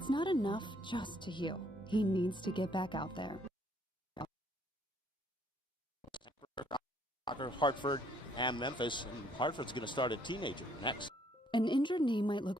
It's not enough just to heal. He needs to get back out there. Hartford and Memphis, and Hartford's going to start a teenager next. An injured knee might look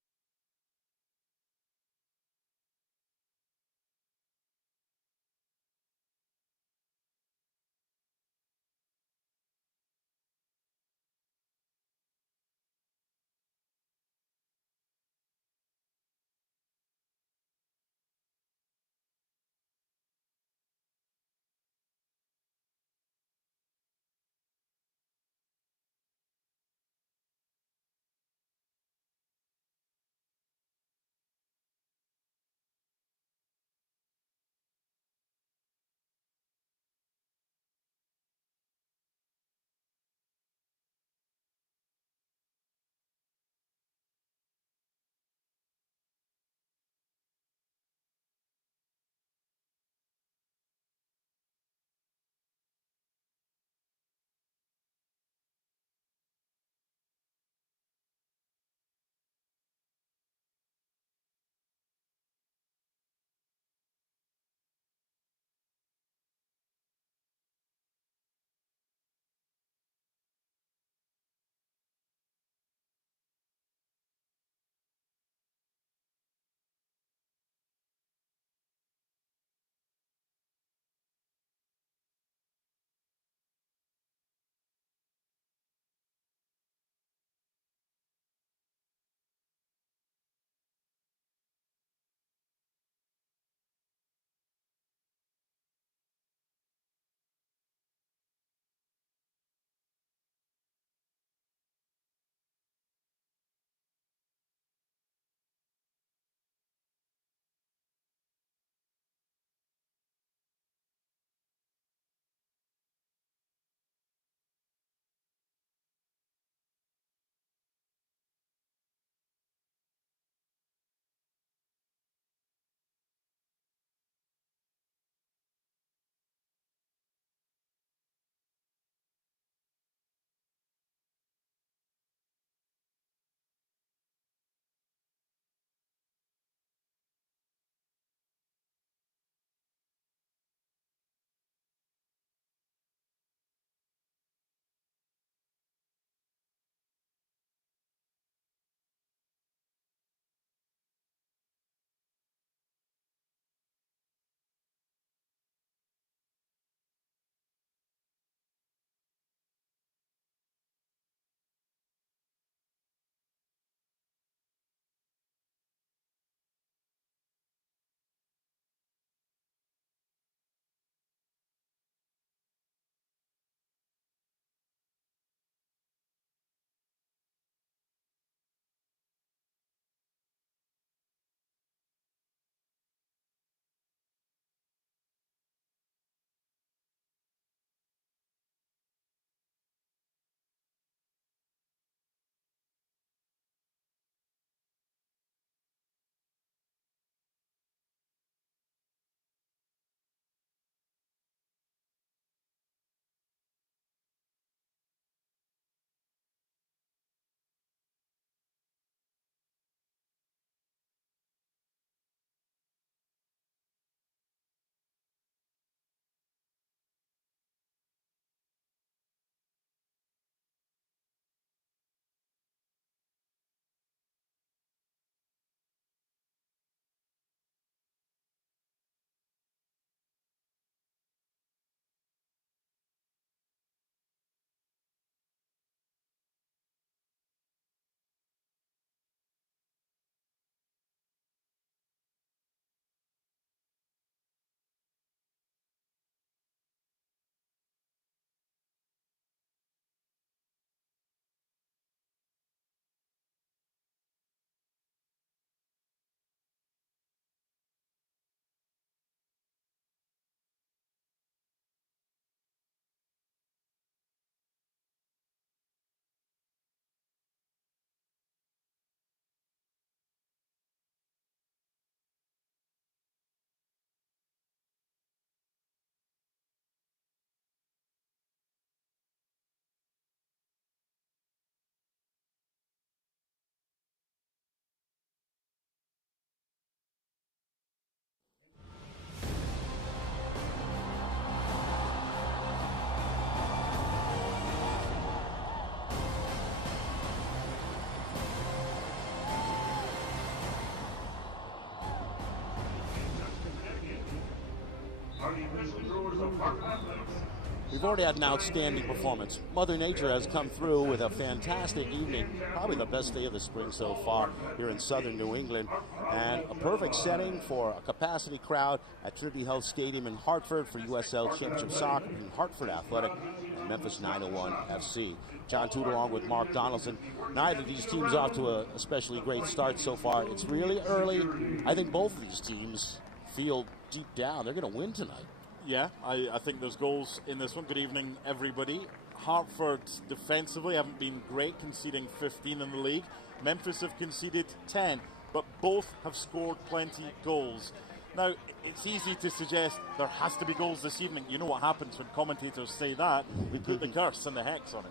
We've already had an outstanding performance. Mother Nature has come through with a fantastic evening, probably the best day of the spring so far here in southern New England, and a perfect setting for a capacity crowd at Trinity Health Stadium in Hartford for USL Championship Soccer between Hartford Athletic and Memphis 901 FC. John Toot along with Mark Donaldson. Neither of these teams off to a especially great start so far. It's really early. I think both of these teams feel deep down they're going to win tonight. Yeah, I think there's goals in this one. Good evening, everybody. Hartford defensively haven't been great, conceding 15 in the league. Memphis have conceded 10, but both have scored plenty goals. Now, it's easy to suggest there has to be goals this evening. You know what happens when commentators say that. We put the curse and the hex on it.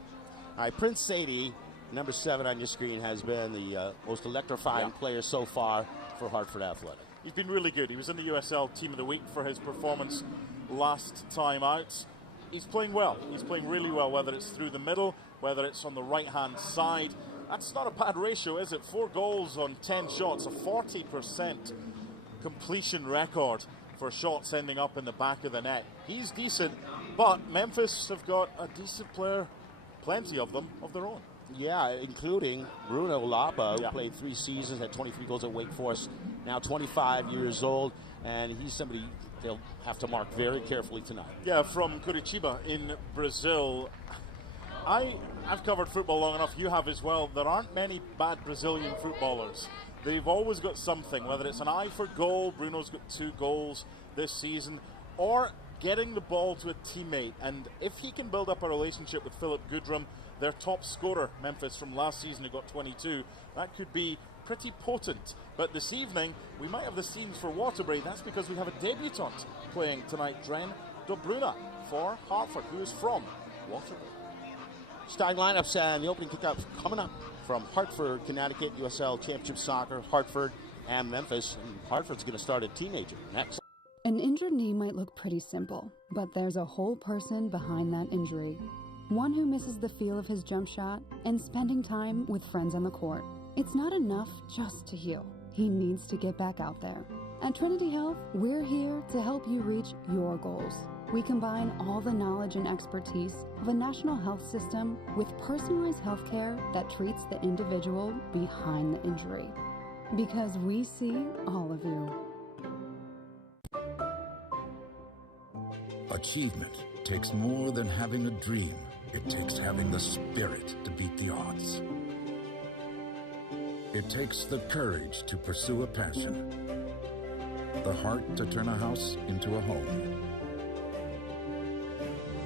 All right, Prince Sadie, number 7 on your screen, has been the most electrifying player so far for Hartford Athletic. He's been really good. He was in the USL Team of the Week for his performance last time out. He's playing well. He's playing really well, whether it's through the middle, whether it's on the right-hand side. That's not a bad ratio, is it? 4 goals on 10 shots, a 40% completion record for shots ending up in the back of the net. He's decent, but Memphis have got a decent player, plenty of them, of their own. Yeah, including Bruno Lapa, who played 3 seasons, had 23 goals at Wake Forest, now 25 years old, and he's somebody they'll have to mark very carefully tonight. Yeah, from Curitiba in Brazil. I've covered football long enough, you have as well. There aren't many bad Brazilian footballers. They've always got something, whether it's an eye for goal, Bruno's got 2 goals this season, or getting the ball to a teammate. And if he can build up a relationship with Philip Goodrum, their top scorer, Memphis, from last season, who got 22, that could be pretty potent. But this evening, we might have the scenes for Waterbury. That's because we have a debutant playing tonight, Dren Dobruna, for Hartford, who is from Waterbury. Starting lineups and the opening kickoff coming up from Hartford, Connecticut, USL Championship Soccer, Hartford and Memphis. And Hartford's going to start a teenager next. An injured knee might look pretty simple, but there's a whole person behind that injury. One who misses the feel of his jump shot and spending time with friends on the court. It's not enough just to heal. He needs to get back out there. At Trinity Health, we're here to help you reach your goals. We combine all the knowledge and expertise of a national health system with personalized health care that treats the individual behind the injury. Because we see all of you. Achievement takes more than having a dream. It takes having the spirit to beat the odds. It takes the courage to pursue a passion, the heart to turn a house into a home,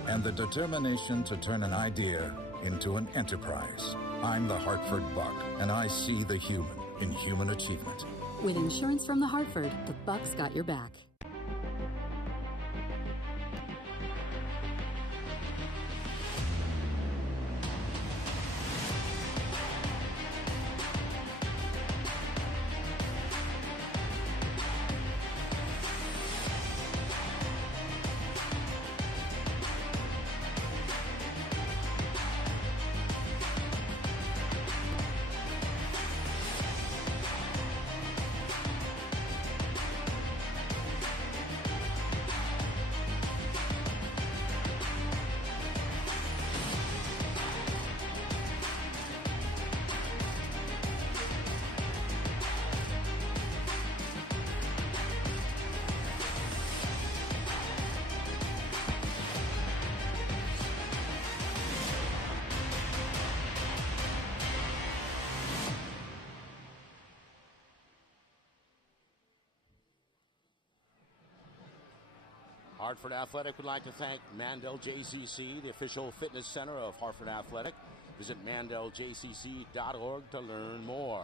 and the determination to turn an idea into an enterprise. I'm the Hartford Buck, and I see the human in human achievement. With insurance from the Hartford, the Buck's got your back. Hartford Athletic would like to thank Mandel JCC, the official fitness center of Hartford Athletic. Visit mandeljcc.org to learn more.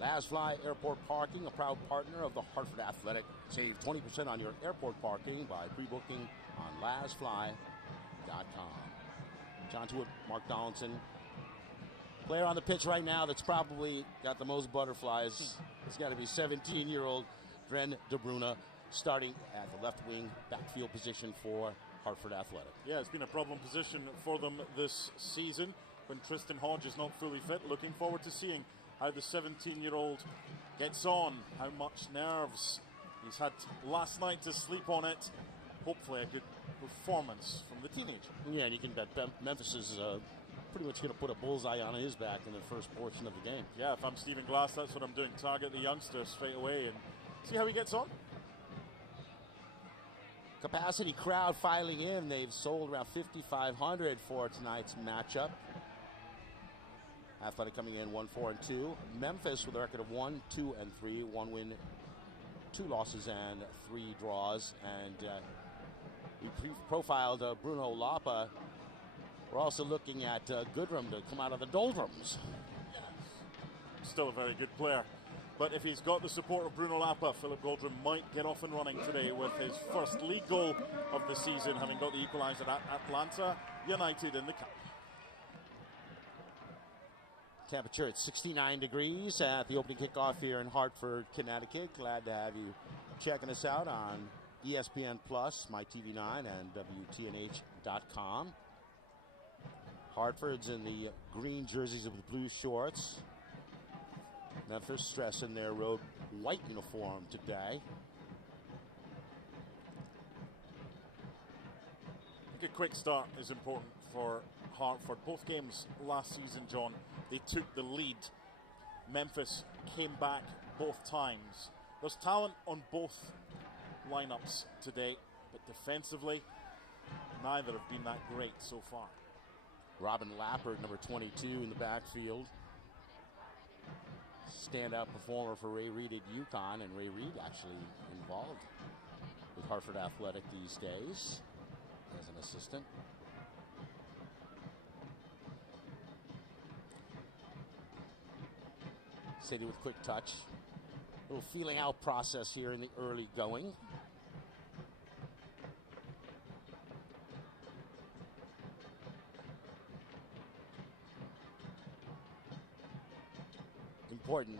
Last Fly Airport Parking, a proud partner of the Hartford Athletic. Save 20% on your airport parking by pre-booking on lastfly.com. John Toot, Mark Donaldson. Player on the pitch right now that's probably got the most butterflies. It's got to be 17-year-old Dren Dobruna, starting at the left wing backfield position for Hartford Athletic. Yeah, it's been a problem position for them this season when Tristan Hodge is not fully fit. Looking forward to seeing how the 17-year-old gets on, how much nerves. He's had last night to sleep on it, hopefully a good performance from the teenager. Yeah, and you can bet Memphis is pretty much going to put a bullseye on his back in the first portion of the game. Yeah, if I'm Stephen Glass, that's what I'm doing. Target the youngster straight away and see how he gets on. Capacity crowd filing in. They've sold around 5,500 for tonight's matchup. Athletic coming in 1-4-2. Memphis with a record of 1-2-3, 1 win, 2 losses, and 3 draws. And we profiled Bruno Lapa. We're also looking at Goodrum to come out of the doldrums. Still a very good player. But if he's got the support of Bruno Lapa, Philip Goldrum might get off and running today with his first league goal of the season, having got the equaliser at Atlanta United in the cup. Temperature at 69 degrees at the opening kickoff here in Hartford, Connecticut. Glad to have you checking us out on ESPN Plus, MyTV9, and WTNH.com. Hartford's in the green jerseys with blue shorts. Memphis stressing their road white uniform today. I think a quick start is important for Hartford. Both games last season, John, they took the lead. Memphis came back both times. There's talent on both lineups today, but defensively, neither have been that great so far. Robin Lappert, number 22 in the backfield. Standout performer for Ray Reid at UConn, and Ray Reid actually involved with Hartford Athletic these days as an assistant. Sadie with quick touch. A little feeling out process here in the early going. Important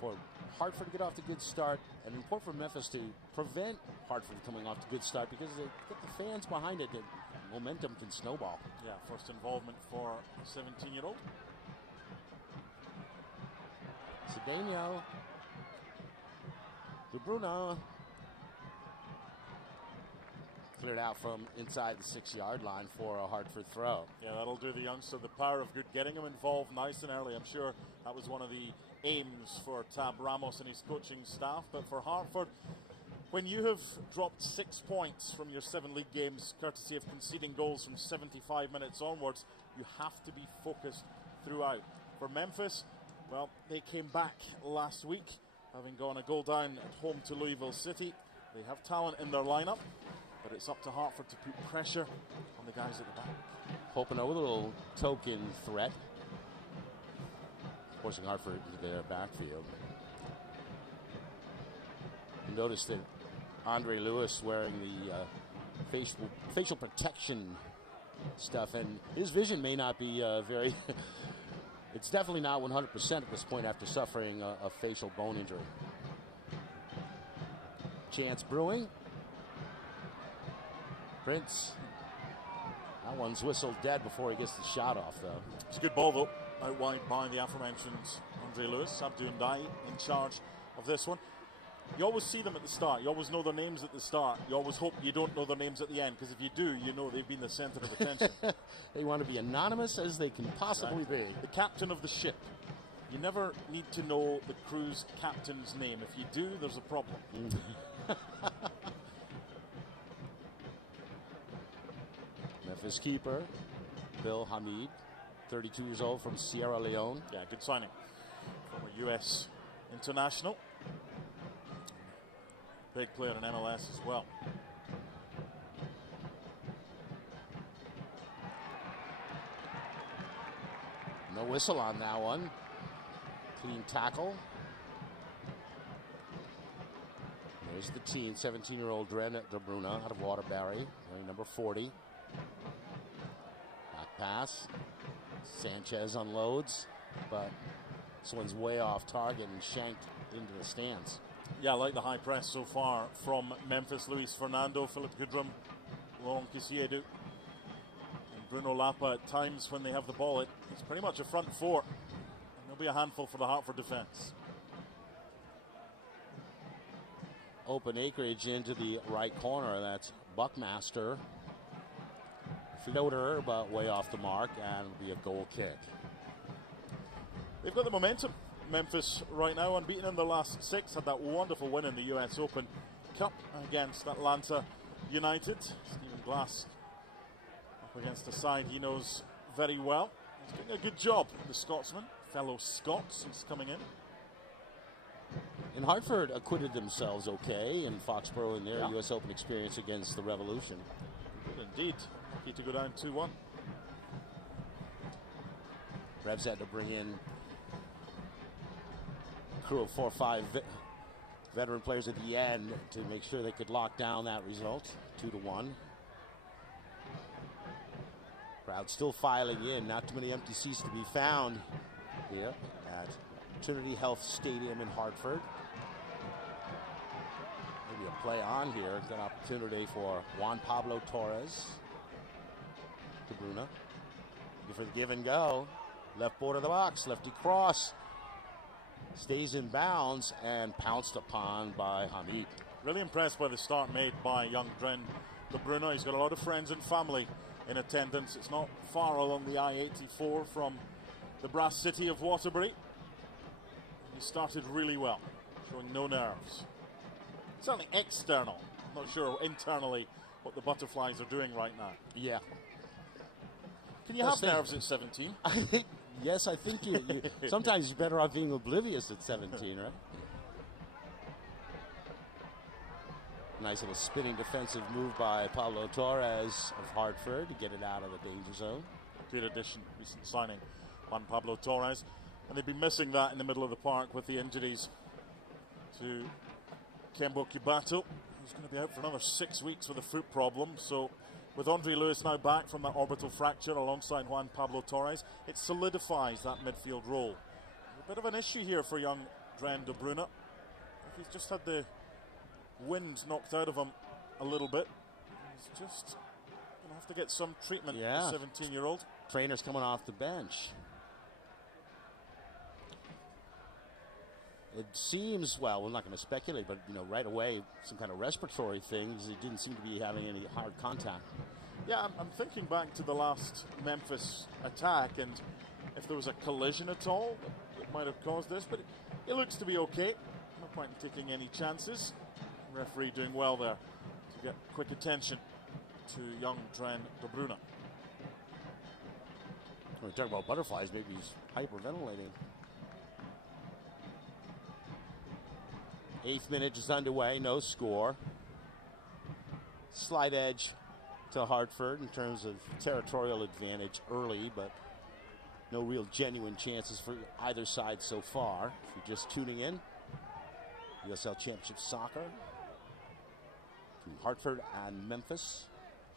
for Hartford to get off to a good start, and important for Memphis to prevent Hartford coming off to a good start, because they get the fans behind it, the momentum can snowball. Yeah, first involvement for a 17-year-old. Cedeno to Bruno. Cleared out from inside the 6-yard line for a Hartford throw. Yeah, that'll do the youngster the power of good, getting him involved nice and early. I'm sure that was one of the aims for Tab Ramos and his coaching staff. But for Hartford, when you have dropped 6 points from your 7 league games, courtesy of conceding goals from 75 minutes onwards, you have to be focused throughout. For Memphis, well, they came back last week, having gone a goal down at home to Louisville City. They have talent in their lineup, but it's up to Hartford to put pressure on the guys at the back. Hoping a little token threat, forcing Hartford into their backfield. You notice that Andre Lewis wearing the facial protection stuff, and his vision may not be very... It's definitely not 100% at this point after suffering a facial bone injury. Chance brewing. Prince. That one's whistled dead before he gets the shot off, though. It's a good ball, though, out wide by the aforementioned Andre Lewis. Abdou Ndiaye in charge of this one. You always see them at the start. You always know their names at the start. You always hope you don't know their names at the end, because if you do, you know they've been the center of attention. They want to be anonymous as they can possibly be. The captain of the ship. You never need to know the crew's captain's name. If you do, there's a problem. Memphis keeper, Bill Hamid, 32 years old, from Sierra Leone. Yeah, good signing. Former U.S. international. Big player in MLS as well. No whistle on that one. Clean tackle. There's the teen, 17-year-old Dren de Bruyne out of Waterbury, wearing number 40. Back pass. Sanchez unloads, but this one's way off target and shanked into the stands. Yeah, I like the high press so far from Memphis. Luis Fernando, Philip Goodrum, Laurent Kisiedu, and Bruno Lapa. At times when they have the ball, it's pretty much a front four. And there'll be a handful for the Hartford defense. open acreage into the right corner. That's Buckmaster. Floater, but way off the mark, and it'll be a goal kick. They've got the momentum. Memphis right now, unbeaten in the last 6. Had that wonderful win in the US Open Cup against Atlanta United. Stephen Glass up against a side he knows very well. He's doing a good job, the Scotsman. Fellow Scots is coming in. And Hartford acquitted themselves okay in Foxborough in their US Open experience against the Revolution. Good indeed. Key to go down 2-1. Revs had to bring in a crew of 4 or 5 veteran players at the end to make sure they could lock down that result. 2-1. Crowd still filing in. Not too many empty seats to be found here at Trinity Health Stadium in Hartford. Maybe a play on here. Good opportunity for Juan Pablo Torres. De Bruyne. Looking for the give and go. Left border of the box. Lefty cross. Stays in bounds and pounced upon by Hamid. Really impressed by the start made by young Dren De Bruyne. He's got a lot of friends and family in attendance. It's not far along the I-84 from the brass city of Waterbury. He started really well, showing no nerves. Certainly external. Not sure internally what the Butterflies are doing right now. Yeah. Can you have nerves at 17? Yes, I think you sometimes you're better off being oblivious at 17, right? Nice little spinning defensive move by Pablo Torres of Hartford to get it out of the danger zone. Good addition, recent signing, Juan Pablo Torres. And they've been missing that in the middle of the park with the injuries to Kembo Kibato, who's going to be out for another 6 weeks with a foot problem. So with Andre Lewis now back from that orbital fracture alongside Juan Pablo Torres, it solidifies that midfield role. A bit of an issue here for young Dren De Bruyne. He's just had the wind knocked out of him a little bit. He's just going to have to get some treatment, the 17-year-old. Trainer's coming off the bench. It seems, well, we're not going to speculate, but, right away, some kind of respiratory things. It didn't seem to be having any hard contact. Yeah, I'm thinking back to the last Memphis attack, and if there was a collision at all, it might have caused this, but it looks to be okay. No point in taking any chances. Referee doing well there to get quick attention to young Dren De Bruyne. When we talk about Butterflies, maybe he's hyperventilating. 8th minute is underway, no score. Slight edge to Hartford in terms of territorial advantage early, but no real genuine chances for either side so far. If you're just tuning in, USL Championship Soccer between Hartford and Memphis.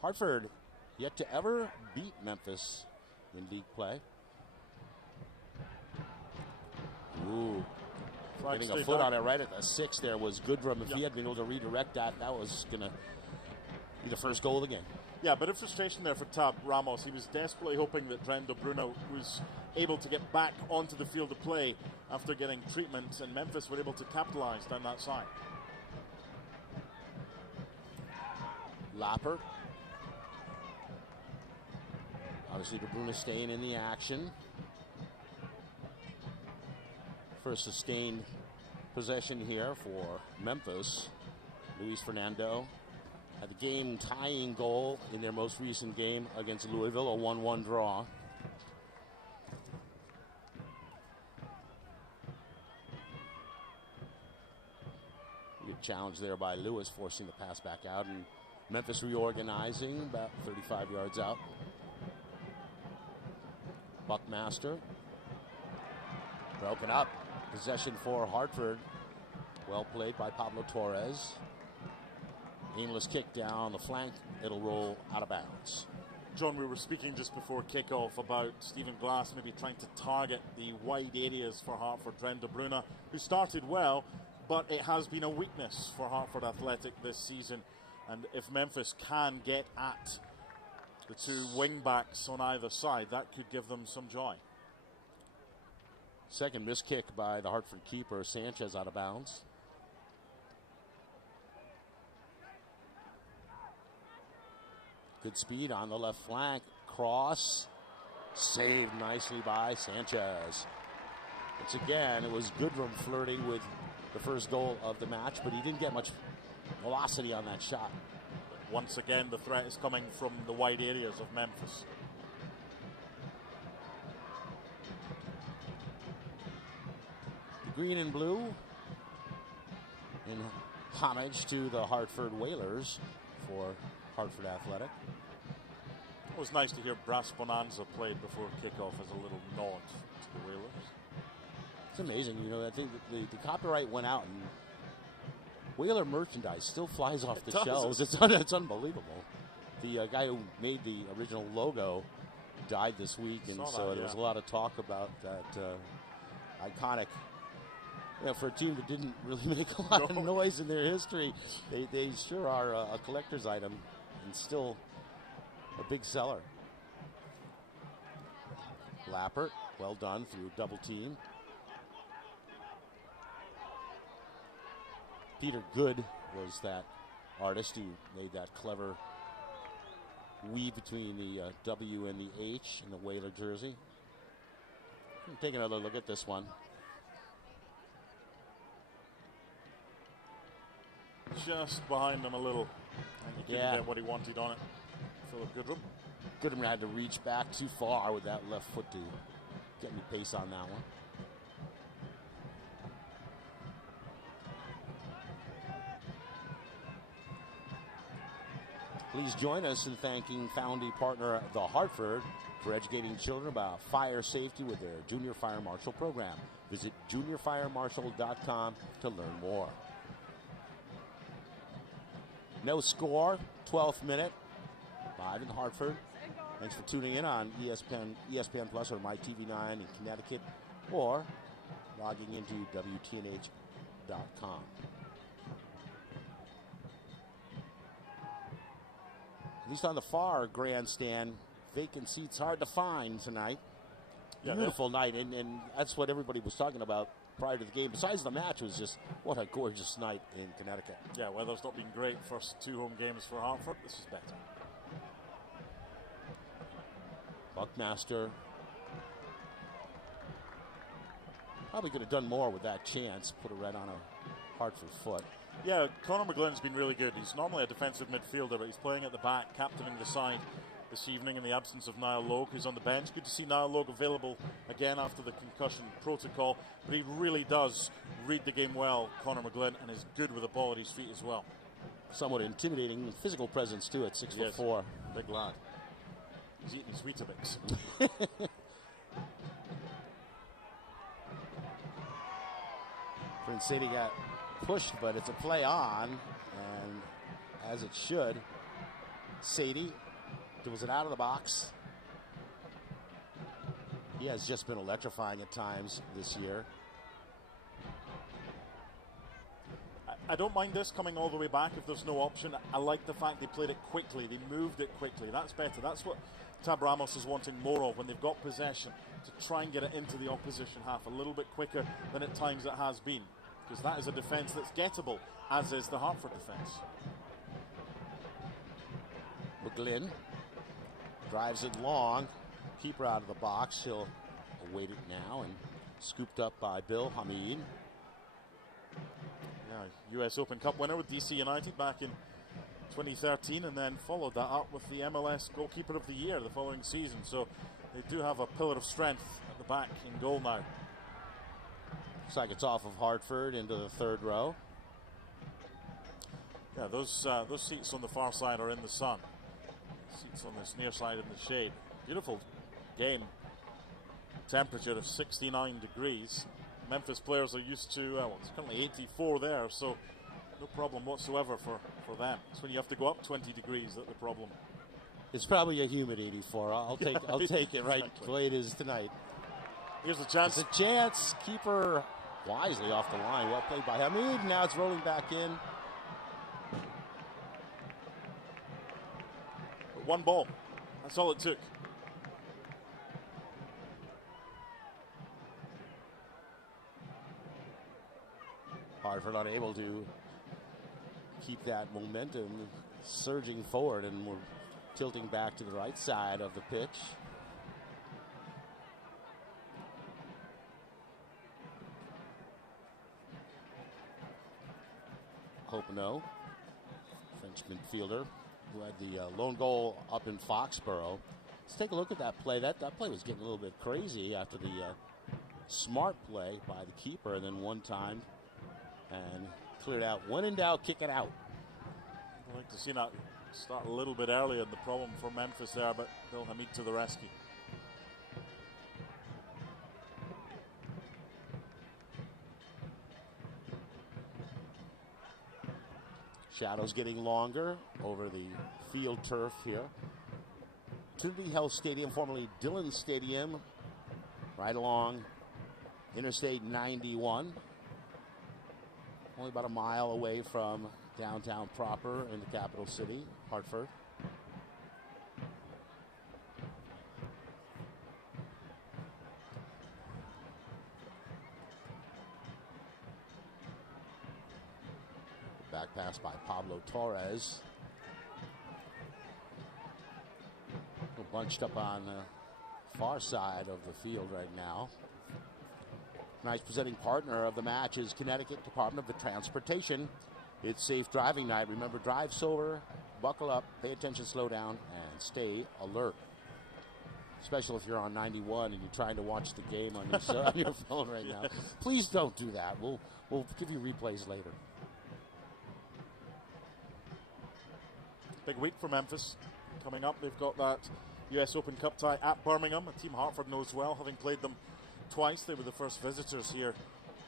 Hartford yet to ever beat Memphis in league play. Ooh. Getting a foot on it right at the 6 there was Goodrum. If he had been able to redirect that, that was going to be the first goal of the game. Yeah, a bit of frustration there for Tab Ramos. He was desperately hoping that Dren De Bruyne was able to get back onto the field of play after getting treatment, and Memphis were able to capitalize down that side. Lapper. Obviously, De Bruyne staying in the action. First sustained possession here for Memphis. Luis Fernando had the game-tying goal in their most recent game against Louisville, a 1-1 draw. Good challenge there by Lewis, forcing the pass back out, and Memphis reorganizing about 35 yards out. Buckmaster. Broken up. Possession for Hartford. Well played by Pablo Torres. Aimless kick down the flank. It'll roll out of bounds. John, we were speaking just before kickoff about Stephen Glass maybe trying to target the wide areas for Hartford. Dren De Bruyne, who started well, but it has been a weakness for Hartford Athletic this season. And if Memphis can get at the two wing backs on either side, that could give them some joy. Second missed kick by the Hartford keeper, Sanchez, out of bounds. Good speed on the left flank. Cross. Saved nicely by Sanchez. Once again, it was Goodrum flirting with the first goal of the match, but he didn't get much velocity on that shot. Once again, the threat is coming from the wide areas of Memphis. The green and blue in homage to the Hartford Whalers for Hartford Athletic. It was nice to hear Brass Bonanza played before kickoff as a little nod to the Whalers. It's amazing, you know, I think the copyright went out and Whaler merchandise still flies off the shelves. It's unbelievable. The guy who made the original logo died this week, and so there was a lot of talk about that iconic. You know, for a team that didn't really make a lot of noise in their history, they sure are a collector's item and still a big seller. Lappert, well done through double team. Peter Good was that artist who made that clever weave between the W and the H in the Whaler jersey. Take another look at this one. Just behind him a little. And he couldn't get what he wanted on it. Philip Goodrum. Goodrum had to reach back too far with that left foot to get any pace on that one. Please join us in thanking founding partner The Hartford for educating children about fire safety with their Junior Fire Marshal program. Visit juniorfiremarshal.com to learn more. No score, 12th minute, live in Hartford. Thanks for tuning in on ESPN Plus or MyTV9 in Connecticut, or logging into WTNH.com. At least on the far grandstand, vacant seats hard to find tonight. Beautiful night, and that's what everybody was talking about prior to the game. Besides the match, it was just what a gorgeous night in Connecticut. Yeah, weather's not been great. First two home games for Hartford. This is better. Buckmaster probably could have done more with that chance. Put it right on a Hartford foot. Yeah, Conor McGlynn's been really good. He's normally a defensive midfielder, but he's playing at the back, captaining the side this evening in the absence of Niall Logue, who's on the bench. Good to see Niall Logue available again after the concussion protocol, but he really does read the game well, Conor McGlynn, and is good with the ball at his feet as well. Somewhat intimidating physical presence, too, at 6'4". Big lad. He's eating his Weetabix. Prince Sadie got pushed, but it's a play on, and as it should. Sadie was it out of the box. He has just been electrifying at times this year. I don't mind this coming all the way back if there's no option. I like the fact they played it quickly. They moved it quickly. That's better. That's what Tab Ramos is wanting more of when they've got possession, to try and get it into the opposition half a little bit quicker than at times it has been. Because that is a defence that's gettable, as is the Hartford defence. McGlynn drives it long. Keeper out of the box. He'll await it now, and scooped up by Bill Hamid. Yeah, US Open Cup winner with DC United back in 2013, and then followed that up with the MLS Goalkeeper of the Year the following season. So they do have a pillar of strength at the back in goal now. Looks like it's off of Hartford into the third row. Yeah, those seats on the far side are in the sun. Seats on this near side in the shade. Beautiful game. Temperature of 69 degrees. Memphis players are used to, it's currently 84 there, so no problem whatsoever for them. It's when you have to go up 20 degrees that the problem. It's probably a humid 84. I'll take it right the way it is tonight. Here's the chance. It's a chance. Keeper wisely off the line. Well played by Hamid. Now it's rolling back in. But one ball. That's all it took. Hartford unable to keep that momentum surging forward, and we're tilting back to the right side of the pitch. Hopino, French midfielder, who had the lone goal up in Foxborough. Let's take a look at that play. That play was getting a little bit crazy after the smart play by the keeper, and then one time and cleared out. When in doubt, kick it out. I'd like to see that start a little bit earlier. The problem for Memphis there, but Bill Hamid to the rescue. Shadows getting longer over the field turf here. Trinity Health Stadium, formerly Dillon Stadium, right along Interstate 91. Only about a mile away from downtown proper in the capital city, Hartford. Back pass by Pablo Torres. Bunched up on the far side of the field right now. Tonight's presenting partner of the match is Connecticut Department of the Transportation. It's safe driving night. Remember, drive sober, buckle up, pay attention, slow down, and stay alert. Especially if you're on 91 and you're trying to watch the game on your phone right now. Please don't do that. We'll give you replays later. Big week for Memphis. Coming up, they've got that US Open Cup tie at Birmingham, a team Hartford knows well, having played them twice. They were the first visitors here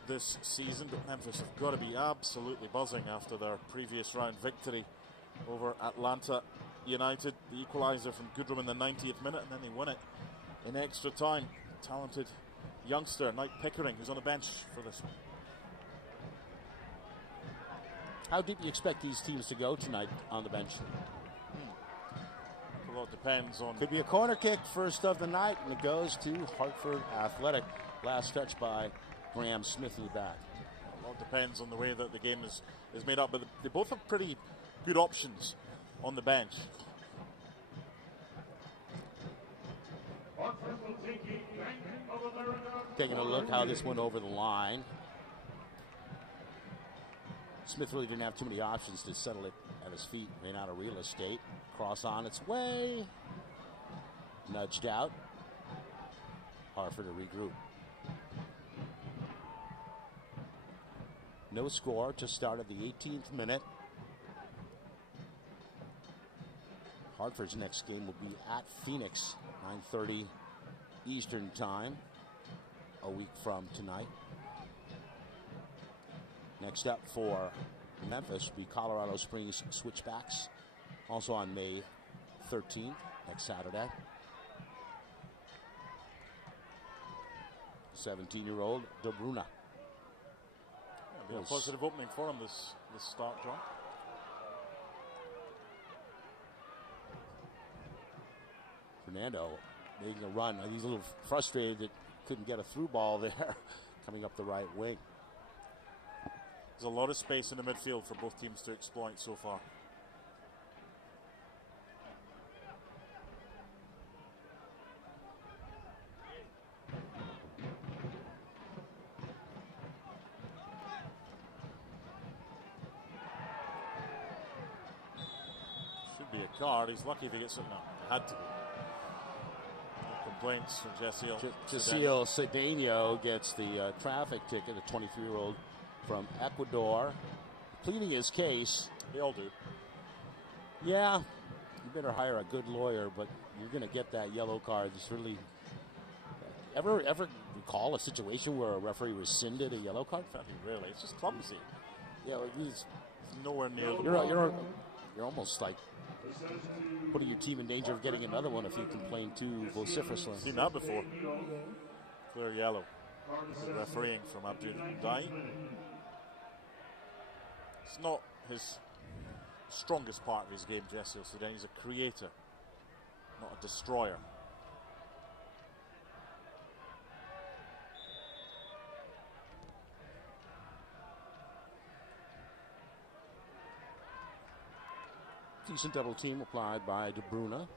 this season, but Memphis have got to be absolutely buzzing after their previous round victory over Atlanta United. The equaliser from Goodrum in the 90th minute, and then they win it in extra time. Talented youngster, Knight Pickering, who's on the bench for this one. How deep do you expect these teams to go tonight on the bench? A lot depends on... Could be a corner kick first of the night, and it goes to Hartford Athletic. Last touch by Graham Smith in the back. A lot depends on the way that the game is made up, but they both have pretty good options on the bench. Taking a look how this went over the line. Smith really didn't have too many options to settle it at his feet. Ran out of real estate. Cross on its way. Nudged out. Hartford to regroup. No score, just started the 18th minute. Hartford's next game will be at Phoenix, 9:30 Eastern Time, a week from tonight. Next up for Memphis will be Colorado Springs Switchbacks, also on May 13th, next Saturday. 17-year-old Dobruna. Yeah, a positive opening for him this start, John. Fernando making a run. He's a little frustrated that couldn't get a through ball there coming up the right wing. There's a lot of space in the midfield for both teams to exploit so far. Should be a card. He's lucky if he gets it. No, it had to be. No complaints from Jasiel Cedeno gets the traffic ticket, a 23-year-old from Ecuador, pleading his case. They all do. Yeah, you better hire a good lawyer, but you're going to get that yellow card. It's really... Ever recall a situation where a referee rescinded a yellow card? Really, it's just clumsy. Yeah, it's nowhere near the you're almost like putting your team in danger of getting another one if you complain too vociferously. Seen that before. Clear yellow. Good refereeing from Abdul Dai. It's not his strongest part of his game, Jasiel Cedeno. He's a creator, not a destroyer. Decent double team applied by De Bruyne.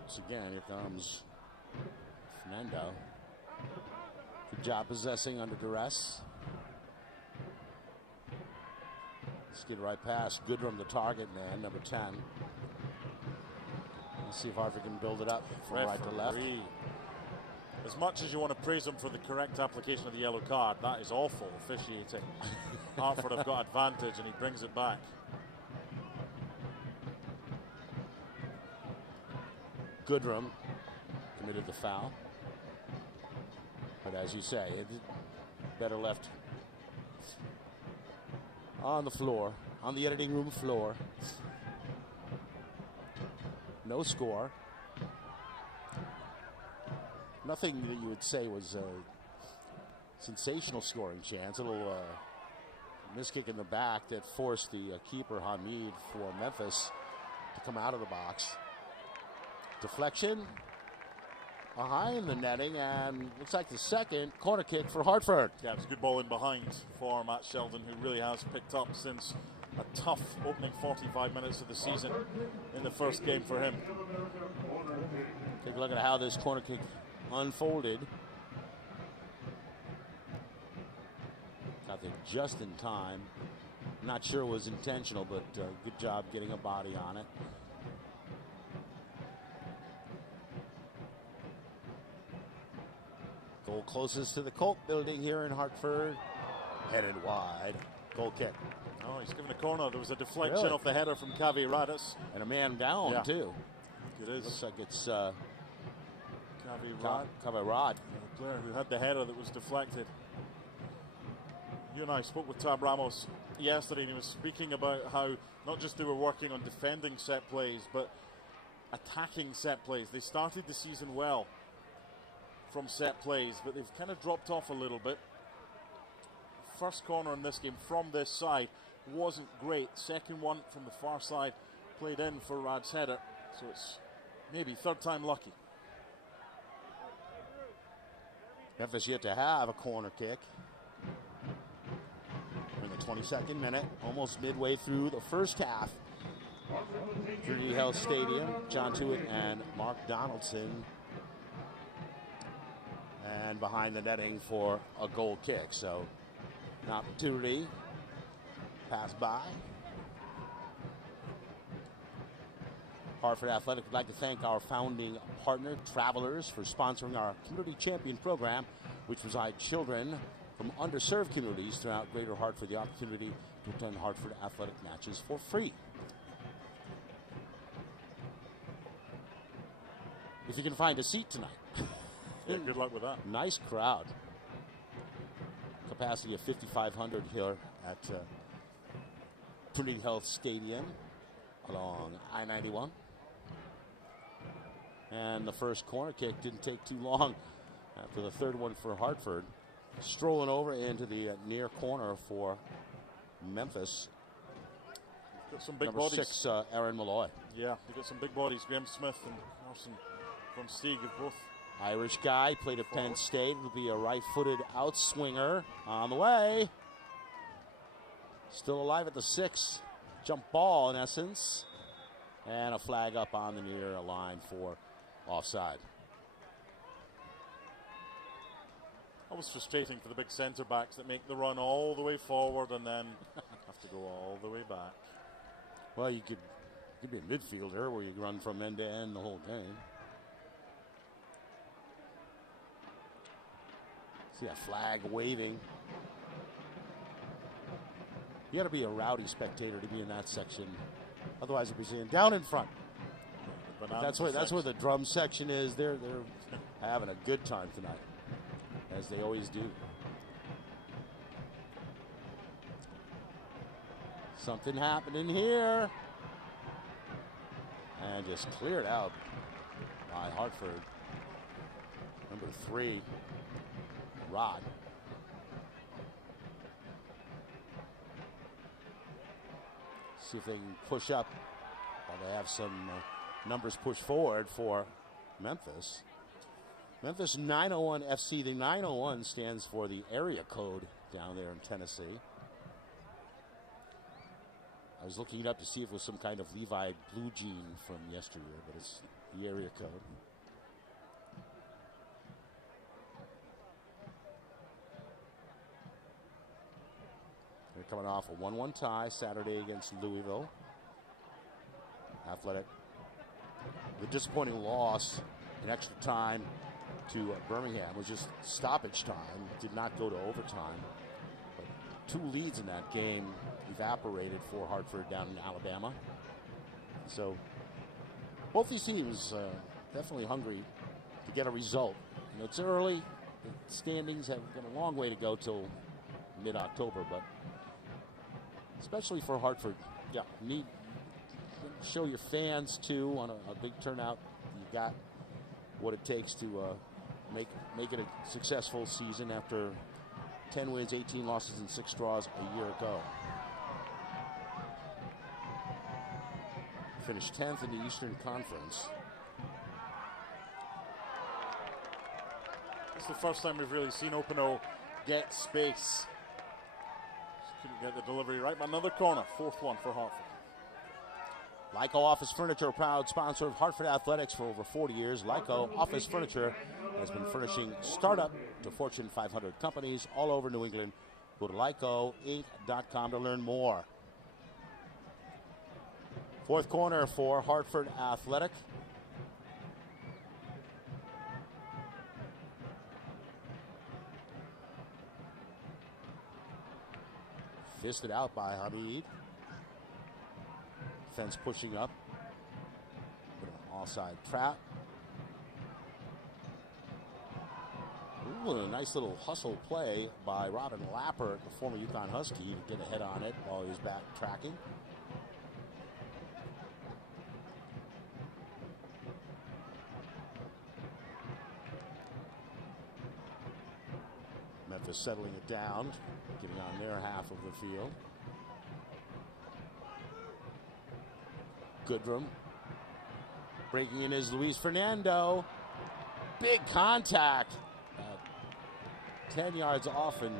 Once again, here comes Fernando. Good job possessing under duress. Skid right past Goodrum, the target man, number 10. Let's see if Hartford can build it up from right to left. As much as you want to praise him for the correct application of the yellow card, that is awful officiating. Hartford have got advantage and he brings it back. Goodrum committed the foul. But as you say, it better left on the floor, on the editing room floor. No score. Nothing that you would say was a sensational scoring chance. A little miskick in the back that forced the keeper, Hamid, for Memphis to come out of the box. Deflection behind the netting, and looks like the second corner kick for Hartford. Yeah, it was a good ball in behind for Matt Sheldon, who really has picked up since a tough opening 45 minutes of the season in the first game for him. Take a look at how this corner kick unfolded. Got there just in time. Not sure it was intentional, but good job getting a body on it. Goal closest to the Colt building here in Hartford. Headed wide. Goal kick. Oh, he's given a corner. There was a deflection off the header from Kavi Radis. And a man down, too. It is. Looks like it's Kavi Rad. The player who had the header that was deflected. You and I spoke with Tab Ramos yesterday, and he was speaking about how not just they were working on defending set plays, but attacking set plays. They started the season well from set plays, but they've kind of dropped off a little bit. First corner in this game from this side wasn't great. Second one from the far side played in for Rad's header, so it's maybe third time lucky. Memphis yet to have a corner kick. We're in the 22nd minute, almost midway through the first half. Trinity Health Stadium, John Tewitt and Mark Donaldson. And behind the netting for a goal kick. So an opportunity. Pass by. Hartford Athletic would like to thank our founding partner, Travelers, for sponsoring our Community Champion program, which provides children from underserved communities throughout Greater Hartford the opportunity to attend Hartford Athletic matches for free. If you can find a seat tonight. Yeah, good luck with that. Nice crowd. Capacity of 5,500 here at Trinity Health Stadium along I-91. And the first corner kick didn't take too long after the third one for Hartford. Strolling over into the near corner for Memphis. Got some big Number bodies. 6, Aaron Malloy. Yeah, they've got some big bodies. Graham Smith and Carson from Stieg have both. Irish guy, played at Penn State, will be a right-footed outswinger on the way. Still alive at the 6. Jump ball, in essence. And a flag up on the near line for offside. Always frustrating for the big centre backs that make the run all the way forward and then have to go all the way back. Well, you could be a midfielder where you run from end to end the whole game. See a flag waving. You got to be a rowdy spectator to be in that section. Otherwise, you'll be seeing down in front. That's where the drum section is. They're having a good time tonight, as they always do. Something happening here. And just cleared out by Hartford. Number 3, Rod. See if they can push up while they have some numbers pushed forward for Memphis. Memphis 901 FC. The 901 stands for the area code down there in Tennessee. was looking it up to see if it was some kind of Levi blue jean from yesteryear, but it's the area code. They're coming off a 1-1 tie Saturday against Louisville. Athletic. The disappointing loss in extra time to Birmingham was just stoppage time. Did not go to overtime. But 2 leads in that game evaporated for Hartford down in Alabama. So both these teams definitely hungry to get a result. You know, it's early. The standings have got a long way to go till mid-October, but especially for Hartford, yeah, need show your fans too on a big turnout. You got what it takes to make it a successful season after 10 wins, 18 losses, and 6 draws a year ago. Finished 10th in the Eastern Conference. It's the first time we've really seen Opino get space. Just couldn't get the delivery right, but another corner, 4th one for Hartford. Lyco Office Furniture, a proud sponsor of Hartford Athletics for over 40 years. Lyco Office Furniture has been furnishing startup to Fortune 500 companies all over New England. Go to lyco8.com to learn more. 4th corner for Hartford Athletic. Fisted out by Hamid. Fence pushing up. Bit of an offside trap. Ooh, a nice little hustle play by Robin Lapper, the former UConn Husky, to get a head on it while he was back tracking. Memphis settling it down, getting on their half of the field. Goodrum. Breaking in is Luis Fernando. Big contact. 10 yards off, and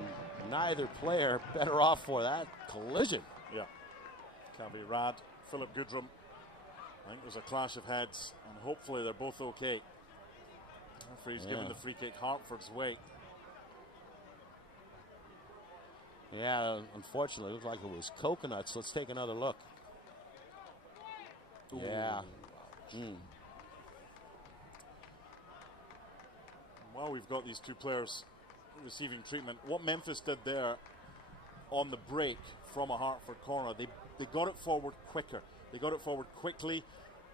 neither player better off for that collision. Yeah. Calvi Rad, Philip Goodrum. I think there's a clash of heads, and hopefully they're both okay. Referee's giving the free kick Hartford's way. Yeah, unfortunately, it looked like it was coconuts. Let's take another look. Ooh. Yeah. Well, we've got these 2 players receiving treatment. What Memphis did there on the break from a Hartford corner, they got it forward quicker. They got it forward quickly.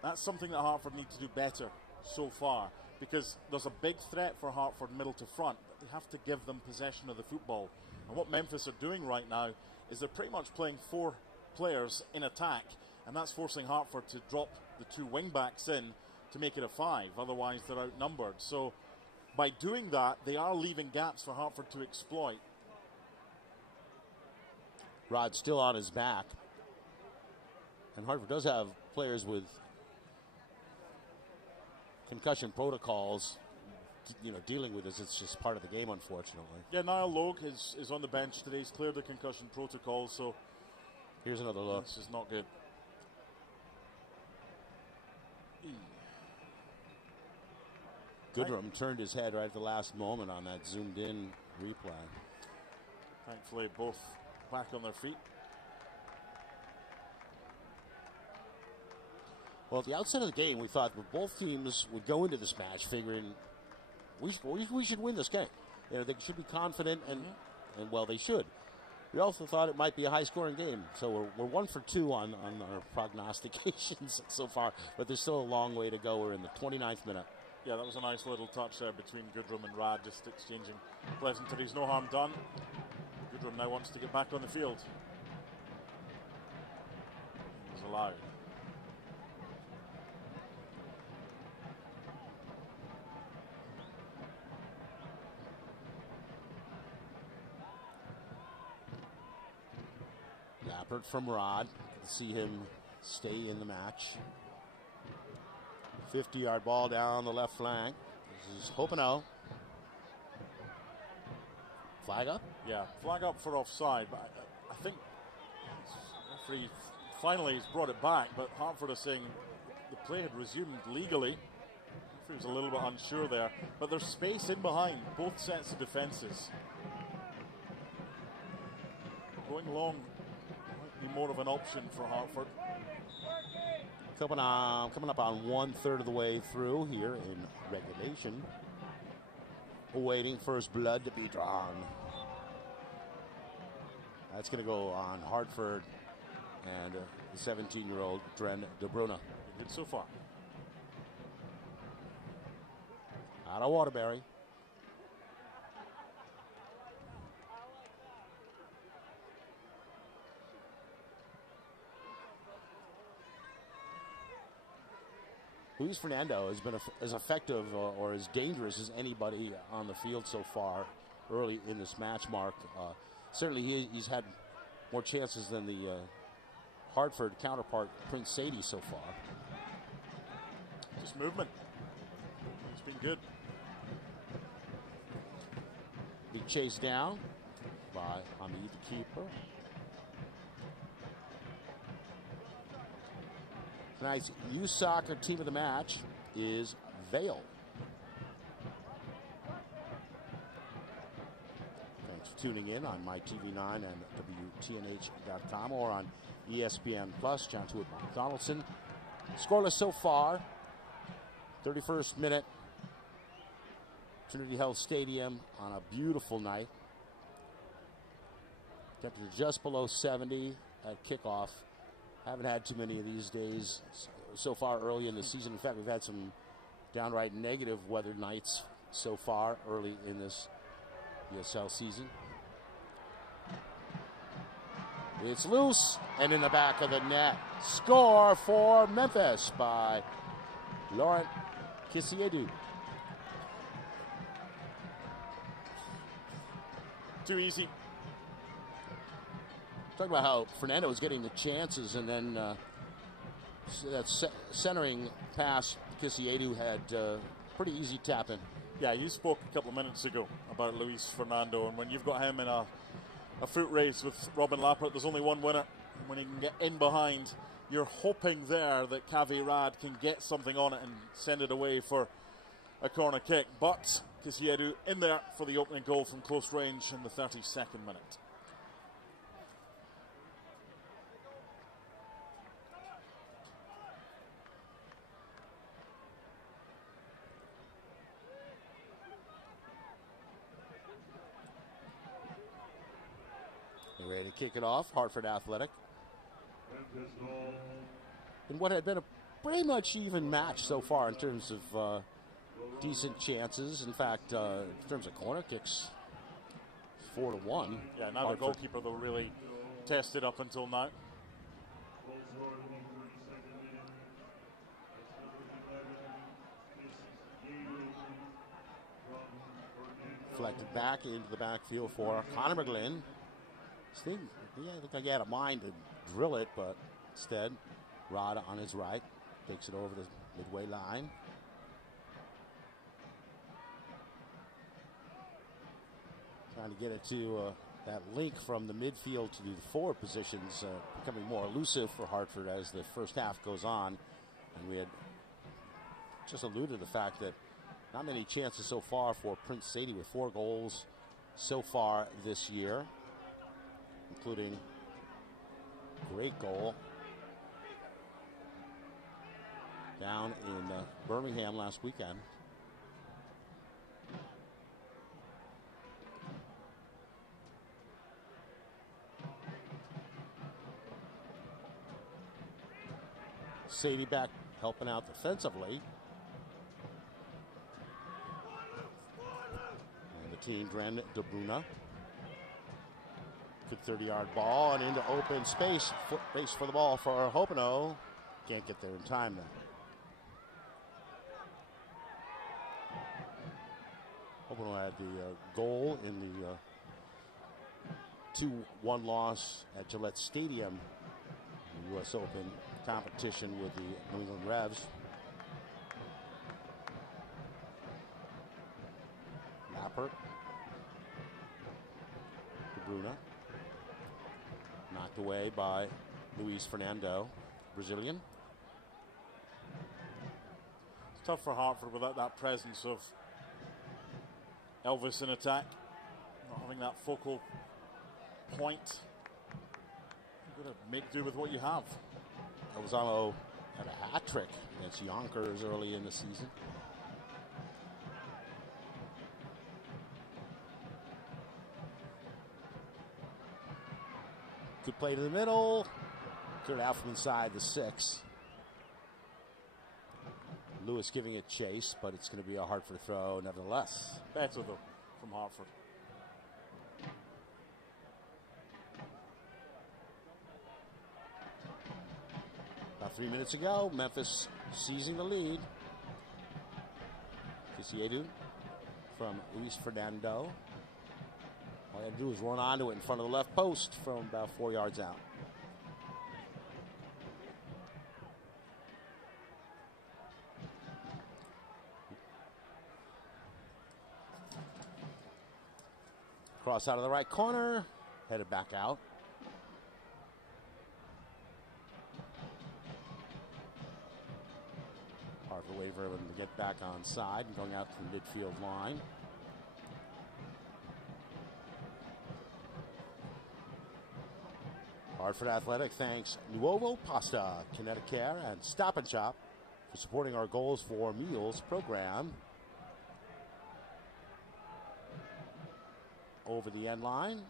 That's something that Hartford need to do better so far, because there's a big threat for Hartford middle to front, but they have to give them possession of the football. And what Memphis are doing right now is they're pretty much playing 4 players in attack, and that's forcing Hartford to drop the 2 wing-backs in to make it a 5. Otherwise, they're outnumbered. So by doing that, they are leaving gaps for Hartford to exploit. Rod still on his back. And Hartford does have players with concussion protocols, dealing with this. It's just part of the game, unfortunately. Yeah, Niall Logue is on the bench today. He's cleared the concussion protocol, so here's another look. This is not good. Goodrum turned his head right at the last moment on that zoomed-in replay. Thankfully, both back on their feet. Well, at the outset of the game, we thought that both teams would go into this match figuring we should win this game. They should be confident, and well, they should. We also thought it might be a high-scoring game, so we're 1 for 2 on our prognostications so far, but there's still a long way to go. We're in the 29th minute. Yeah, that was a nice little touch there between Goodrum and Rad, just exchanging pleasantries. No harm done. Goodrum now wants to get back on the field. He's allowed. Lappert from Rod. See him stay in the match. 50-yard ball down the left flank. This is Hopino. Flag up? Yeah, flag up for offside, but I think referee finally he's brought it back, but Hartford is saying the play had resumed legally. He was a little bit unsure there, but there's space in behind both sets of defences. Going long might be more of an option for Hartford. Coming up on 1/3 of the way through here in regulation. Awaiting first blood to be drawn. That's going to go on Hartford and the 17-year-old Dren De Bruyne. Good so far. Out of Waterbury. Luis Fernando has been as effective or as dangerous as anybody on the field so far early in this match, Mark. Certainly he's had more chances than the Hartford counterpart, Prince Sadie, so far. Just movement. It's been good. Be chased down by Hamid, the keeper. Tonight's youth soccer team of the match is Vale. Thanks for tuning in on MyTV9 and WTNH.com or on ESPN Plus. John Tewitt Donaldson. Scoreless so far. 31st minute. Trinity Health Stadium on a beautiful night. Temperature just below 70 at kickoff. Haven't had too many of these days so far early in the season. In fact, we've had some downright negative weather nights so far early in this USL season. It's loose and in the back of the net. Score for Memphis by Laurent Kisiedu. Too easy. Talk about how Fernando was getting the chances, and then that centering pass Kisiedu had pretty easy tap-in. Yeah, you spoke a couple of minutes ago about Luis Fernando, and when you've got him in a foot race with Robin Lappert, there's only one winner. And when he can get in behind, you're hoping there that Kavi Rad can get something on it and send it away for a corner kick. But Kisiedu in there for the opening goal from close range in the 32nd minute. Ready to kick it off, Hartford Athletic. In what had been a pretty much even match so far in terms of decent chances. In fact, in terms of corner kicks, 4-1. Yeah, now the goalkeeper though really tested up until now. Deflected back into the backfield for Connor McGlynn. Sting, yeah, looked like he had a mind to drill it, but instead, Rod on his right takes it over the midway line. Trying to get it to that link from the midfield to the forward positions, becoming more elusive for Hartford as the first half goes on. And we had just alluded to the fact that not many chances so far for Prince Sadie, with 4 goals so far this year, including a great goal down in Birmingham last weekend. Sadie back helping out defensively. And the team, Dren De Bruyne. Good 30-yard ball and into open space. Foot race for the ball for Hopino. Can't get there in time then. Hopino had the goal in the 2-1 loss at Gillette Stadium in the U.S. Open competition with the New England Revs. Lappert. De Bruyne. Knocked away by Luis Fernando, Brazilian. It's tough for Hartford without that presence of Elvis in attack. Not having that focal point. You've got to make do with what you have. Elvizamo had a hat trick against Yonkers early in the season. Good play to the middle. Cleared out from inside the 6. Lewis giving it chase, but it's going to be a Hartford throw nevertheless. Better though from Hartford. About 3 minutes ago, Memphis seizing the lead. Kisiedu from Luis Fernando. All you had to do is run onto it in front of the left post from about 4 yards out. Cross out of the right corner, headed back out. Hartford waiting for him to get back on side and going out to the midfield line. Hartford Athletic thanks Nuovo Pasta, Kinetic Care, and Stop and Shop for supporting our Goals for Meals program. Over the end line.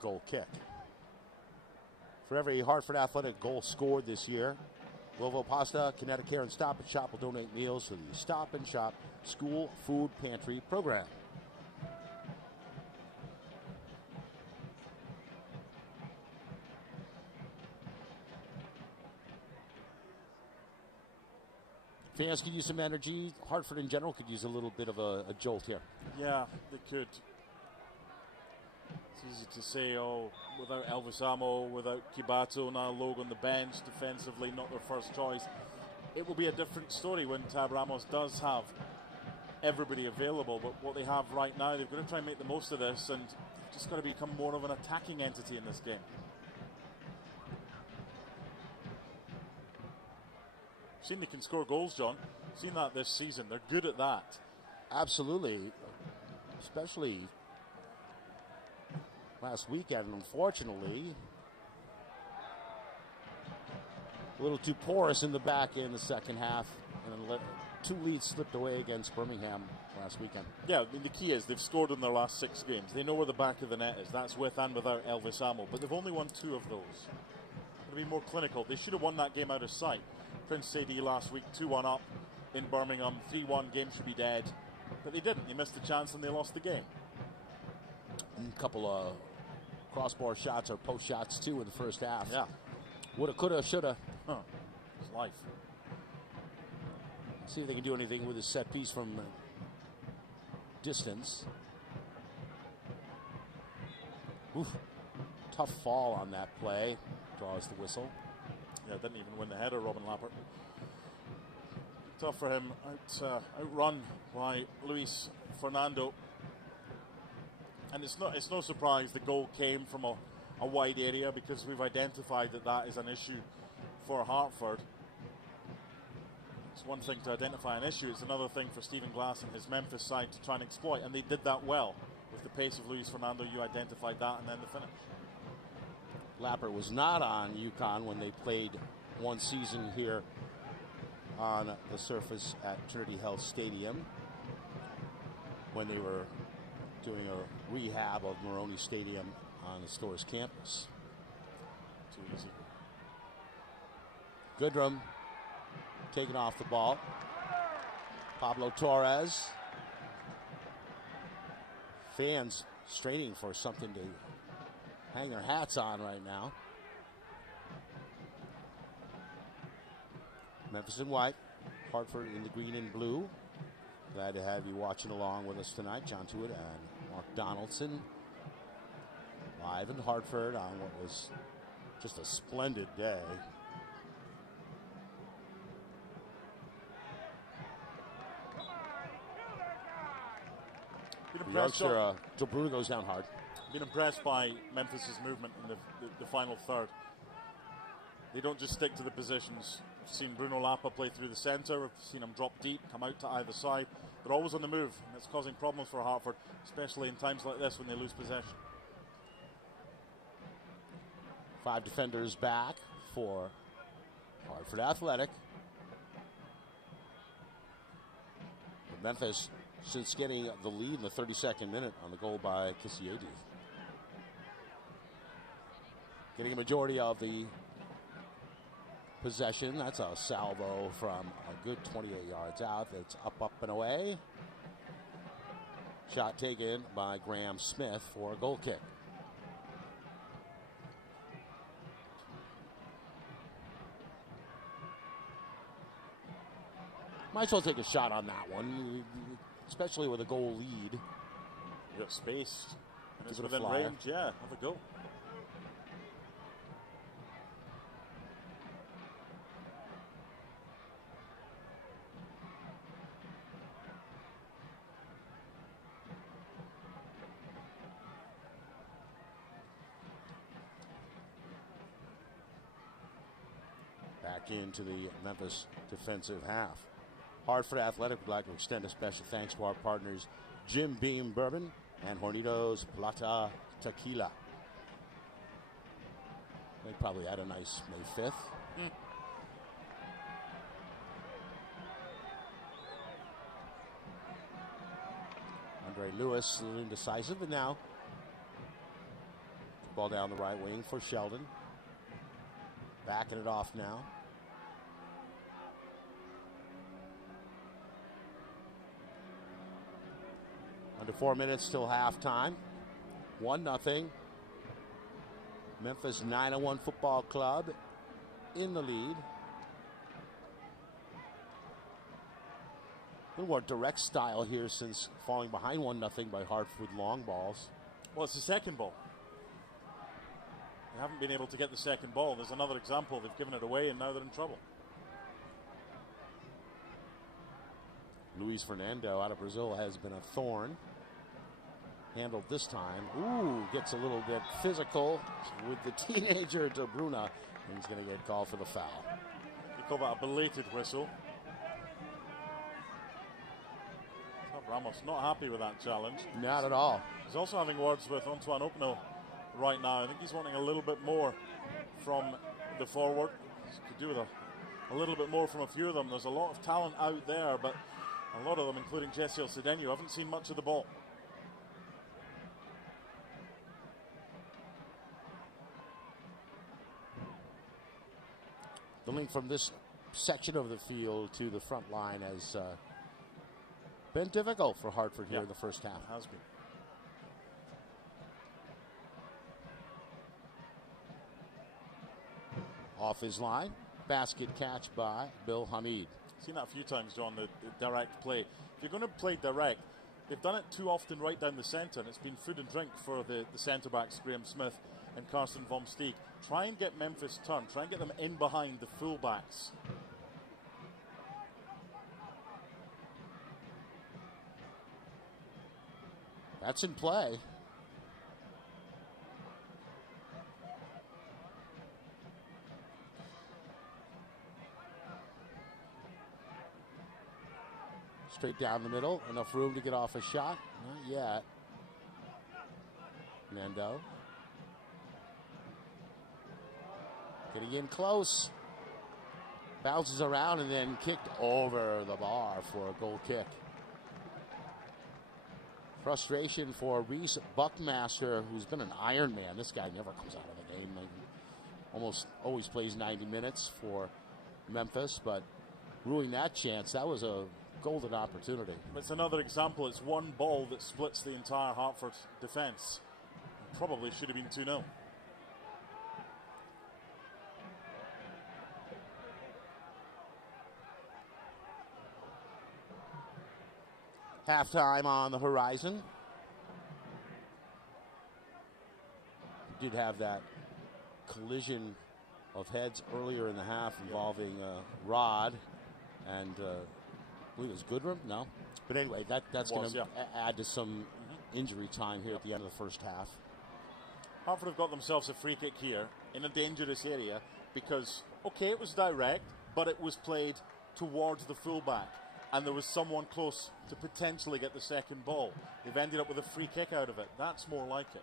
Goal kick. For every Hartford Athletic goal scored this year, Nuovo Pasta, Kinetic Care, and Stop and Shop will donate meals to the Stop and Shop School Food Pantry program. Fans could use some energy. Hartford in general could use a little bit of a jolt here. Yeah, they could. It's easy to say, oh, without Elvizamo, without Kibato, now Logue on the bench, defensively not their first choice. It will be a different story when Tab Ramos does have everybody available, but what they have right now, they've got to try and make the most of this, and they've just got to become more of an attacking entity in this game. Seen they can score goals, John. Seen that this season. They're good at that. Absolutely. Especially last weekend, unfortunately. A little too porous in the back in the second half. And then 2 leads slipped away against Birmingham last weekend. Yeah, I mean, the key is they've scored in their last 6 games. They know where the back of the net is. That's with and without Elvizamo. But they've only won 2 of those. To be more clinical. They should have won that game out of sight. Prince Sadie last week, 2-1 up in Birmingham, 3-1, game should be dead. But they didn't. They missed the chance and they lost the game. A couple of crossbar shots or post shots, too, in the first half. Yeah. Woulda, coulda, shoulda. Huh. It's life. See if they can do anything with his set piece from distance. Oof. Tough fall on that play. Draws the whistle. Yeah, didn't even win the header, Robin Lappert. Tough for him. Outrun by Luis Fernando. And it's no surprise the goal came from a wide area, because we've identified that is an issue for Hartford. It's one thing to identify an issue, it's another thing for Stephen Glass and his Memphis side to try and exploit, and they did that well. With the pace of Luis Fernando, you identified that, and then the finish. Lappert was not on UConn when they played one season here on the surface at Trinity Health Stadium, when they were doing a rehab of Maroney Stadium on the Stores campus. Too easy. Goodrum taking off the ball. Pablo Torres. Fans straining for something to hang their hats on right now. Memphis in white, Hartford in the green and blue. Glad to have you watching along with us tonight. John Tewitt and Mark Donaldson. Live in Hartford on what was just a splendid day. The youngster, Joe Bruno goes down hard. Been impressed by Memphis's movement in the final third. They don't just stick to the positions. We've seen Bruno Lapa play through the centre. We've seen him drop deep, come out to either side. They're always on the move, and it's causing problems for Hartford, especially in times like this when they lose possession. 5 defenders back for Hartford Athletic. But Memphis, since getting the lead in the 32nd minute on the goal by Kisiedi, getting a majority of the possession. That's a salvo from a good 28 yards out. That's up and away. Shot taken by Graham Smith for a goal kick. Might as well take a shot on that one, especially with a goal lead. You got space. And it's within flyer. range, yeah, have a go. Back into the Memphis defensive half. Hartford Athletic would like to extend a special thanks to our partners Jim Beam Bourbon and Hornitos Plata Tequila. They probably had a nice May 5th. Andre Lewis, a little indecisive, but now ball down the right wing for Sheldon. Backing it off now. Under 4 minutes, still halftime. 1-0. Memphis 9-1 Football Club in the lead. A little more direct style here since falling behind 1-0 by Hartford long balls. Well, it's the second ball. They haven't been able to get the second ball. There's another example. They've given it away, and now they're in trouble. Luis Fernando out of Brazil has been a thorn. Handled this time. Ooh, gets a little bit physical with the teenager to Bruna. And he's going to get called for the foul. You call that a belated whistle. Ramos not happy with that challenge. Not at all. He's also having words with Antoine Opno right now. I think he's wanting a little bit more from the forward. Could do with a little bit more from a few of them. There's a lot of talent out there, but a lot of them, including Jesse Cedeno, haven't seen much of the ball. The link from this section of the field to the front line has been difficult for Hartford here in the first half. It has been. Off his line, basket catch by Bill Hamid. Seen that a few times, John, the direct play. If you're going to play direct, they've done it too often right down the centre, and it's been food and drink for the centre-backs, Graham Smith and Carsten Vom Steeg. Try and get Memphis turned. Try and get them in behind the full-backs. That's in play. Straight down the middle. Enough room to get off a shot? Not yet. Nando. Getting in close. Bounces around and then kicked over the bar for a goal kick. Frustration for Reese Buckmaster, who's been an Iron Man. This guy never comes out of the game. Almost always plays 90 minutes for Memphis, but ruining that chance, that was a golden opportunity. It's another example. It's one ball that splits the entire Hartford defense. Probably should have been 2-0. Halftime on the horizon. We did have that collision of heads earlier in the half involving Rod and I believe it was Goodrum. No, but anyway, that's going to add to some injury time here at the end of the first half. Hartford have got themselves a free kick here in a dangerous area because, okay, it was direct, but it was played towards the fullback, and there was someone close to potentially get the second ball. They've ended up with a free kick out of it. That's more like it.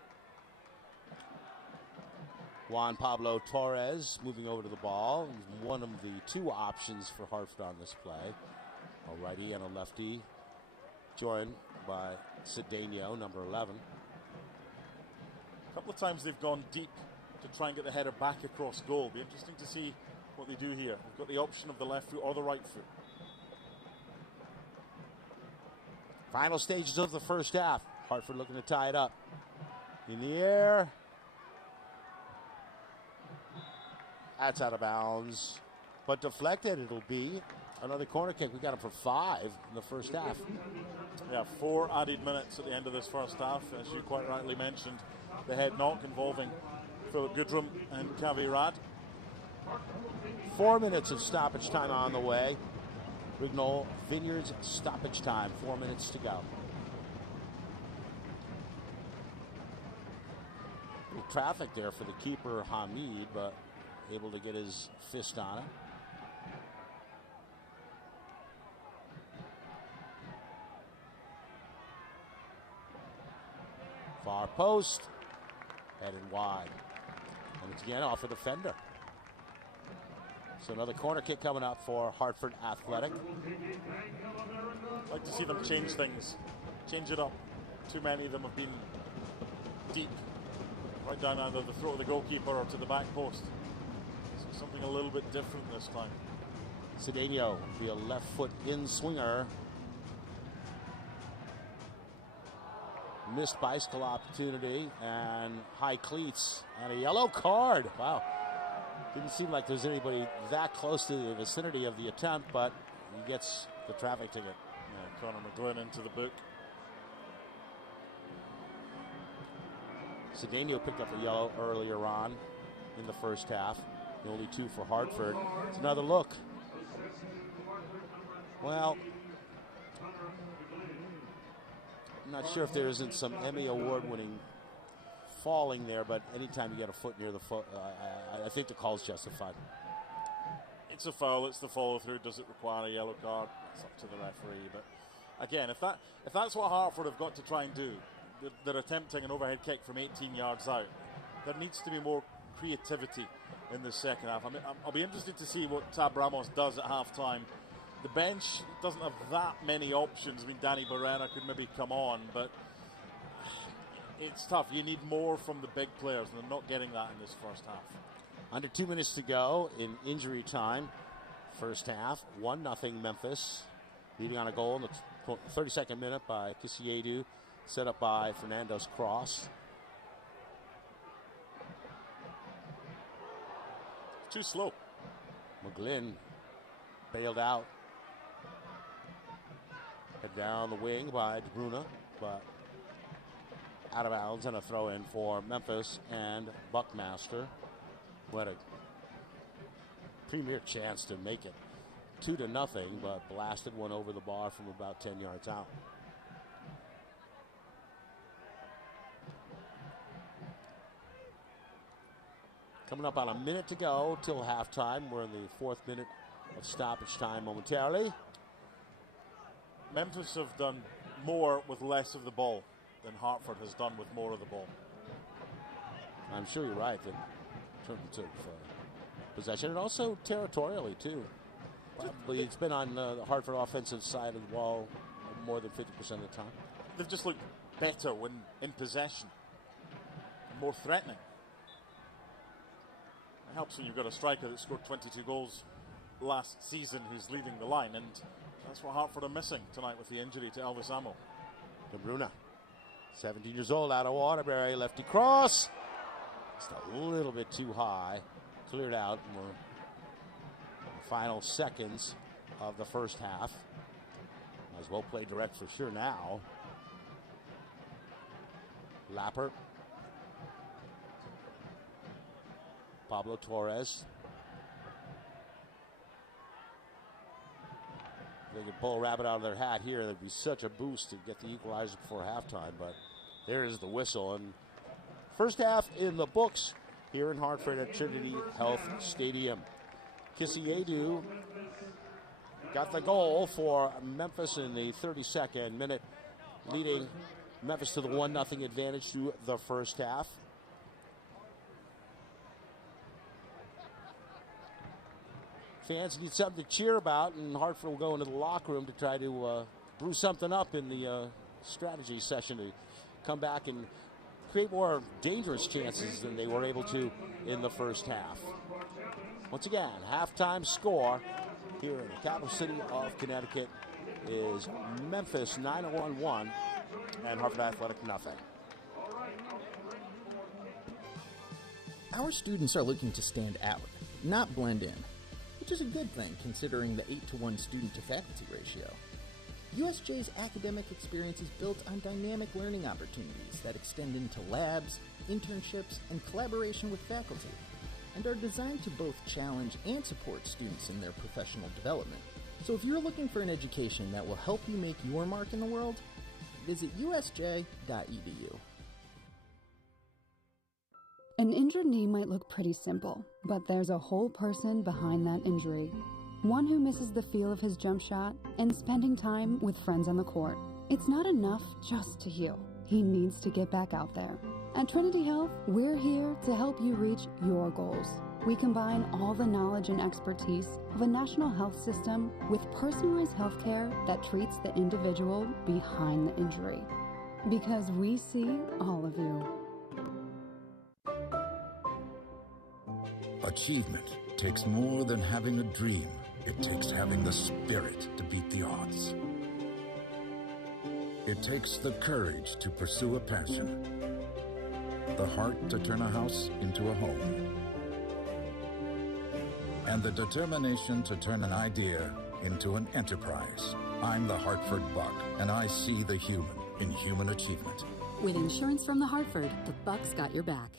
Juan Pablo Torres moving over to the ball. He's one of the two options for Hartford on this play. A righty and a lefty, joined by Cedeno, number 11. A couple of times they've gone deep to try and get the header back across goal. Be interesting to see what they do here. They've got the option of the left foot or the right foot. Final stages of the first half. Hartford looking to tie it up. In the air. That's out of bounds. But deflected, it'll be another corner kick. We got it for 5 in the first half. Yeah, 4 added minutes at the end of this first half. As you quite rightly mentioned, the head knock involving Philip Goodrum and Kavi Rad. 4 minutes of stoppage time on the way. Rignall Vineyards stoppage time. 4 minutes to go. Little traffic there for the keeper, Hamid, but able to get his fist on it. Far post. Headed wide. And it's again off a defender. So another corner kick coming up for Hartford Athletic. I'd like to see them change things. Change it up. Too many of them have been deep. Right down either the throat of the goalkeeper or to the back post. So something a little bit different this time. Cedeno will be a left foot in swinger. Missed bicycle opportunity and high cleats and a yellow card. Wow. Didn't seem like there's anybody that close to the vicinity of the attempt, but he gets the traffic ticket. Yeah, Conor McGlynn into the book. Cedeno picked up a yellow earlier on in the first half. The only 2 for Hartford. It's another look. Well, I'm not sure if there isn't some Emmy Award-winning falling there, but anytime you get a foot near the foot, I think the call's justified. It's a foul. It's the follow-through. Does it require a yellow card? It's up to the referee. But again, if that's what Hartford have got to try and do, they're attempting an overhead kick from 18 yards out. There needs to be more creativity in the second half. I mean, I'll be interested to see what Tab Ramos does at halftime. The bench doesn't have that many options. I mean, Danny Barrera could maybe come on, but it's tough. You need more from the big players, and they're not getting that in this first half. Under 2 minutes to go in injury time. First half, 1-0 Memphis. Leading on a goal in the 32nd minute by Kisiedu, set up by Fernando's cross. Too slow. McGlynn bailed out. Head down the wing by De Bruyne, but out of bounds and a throw in for Memphis and Buckmaster, who had a premier chance to make it 2-0, but blasted one over the bar from about 10 yards out. Coming up on a minute to go till halftime. We're in the 4th minute of stoppage time momentarily. Memphis have done more with less of the ball than Hartford has done with more of the ball. I'm sure you're right in terms of possession and also territorially too. Probably it's been on the Hartford offensive side of the ball more than 50% of the time. They've just looked better when in possession, more threatening. It helps when you've got a striker that scored 22 goals last season who's leading the line, and that's what Hartford are missing tonight with the injury to Elvis Amo. De Bruyne, 17 years old, out of Waterbury, lefty cross. Just a little bit too high. Cleared out in the final seconds of the first half. Might as well play direct for sure now. Lapper. Pablo Torres. They could pull a rabbit out of their hat here. That'd be such a boost to get the equalizer before halftime. But there is the whistle, and First half in the books here in Hartford at Trinity Health Stadium. Kisiedu got the goal for Memphis in the 32nd minute, leading Memphis to the 1-0 advantage through the first half. Fans need something to cheer about, and Hartford will go into the locker room to try to brew something up in the strategy session to come back and create more dangerous chances than they were able to in the first half. Once again, halftime score here in the capital city of Connecticut is Memphis 9-1 and Hartford Athletic nothing. Our students are looking to stand out, not blend in, which is a good thing considering the 8-to-1 student-to-faculty ratio. USJ's academic experience is built on dynamic learning opportunities that extend into labs, internships, and collaboration with faculty, and are designed to both challenge and support students in their professional development. So if you're looking for an education that will help you make your mark in the world, visit usj.edu. An injured knee might look pretty simple, but there's a whole person behind that injury. One who misses the feel of his jump shot and spending time with friends on the court. It's not enough just to heal. He needs to get back out there. At Trinity Health, we're here to help you reach your goals. We combine all the knowledge and expertise of a national health system with personalized healthcare that treats the individual behind the injury. Because we see all of you. Achievement takes more than having a dream. It takes having the spirit to beat the odds. It takes the courage to pursue a passion, the heart to turn a house into a home, and the determination to turn an idea into an enterprise. I'm the Hartford Buck, and I see the human in human achievement. With insurance from the Hartford, the Buck's got your back.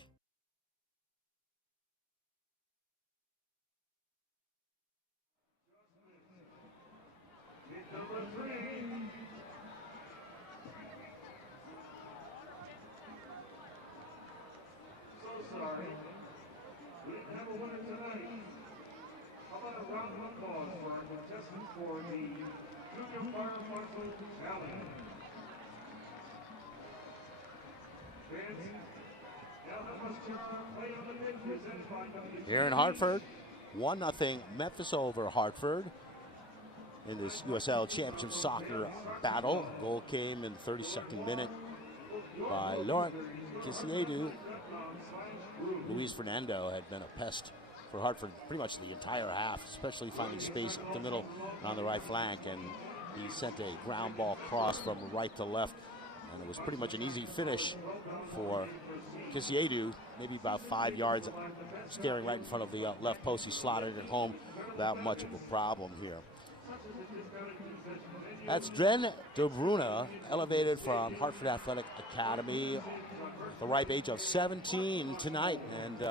For the Junior Fire Marshal Challenge. Here in Hartford, 1-0 Memphis over Hartford in this USL Championship soccer battle. Goal came in the 32nd minute by Laurent Kisiedu. Luis Fernando had been a pest for Hartford pretty much the entire half, especially finding space up the middle on the right flank, and he sent a ground ball cross from right to left, and it was pretty much an easy finish for Kisiedu, maybe about 5 yards, staring right in front of the left post. He slotted it home without much of a problem here. That's Dren de Bruyne, elevated from Hartford Athletic Academy at the ripe age of 17 tonight, and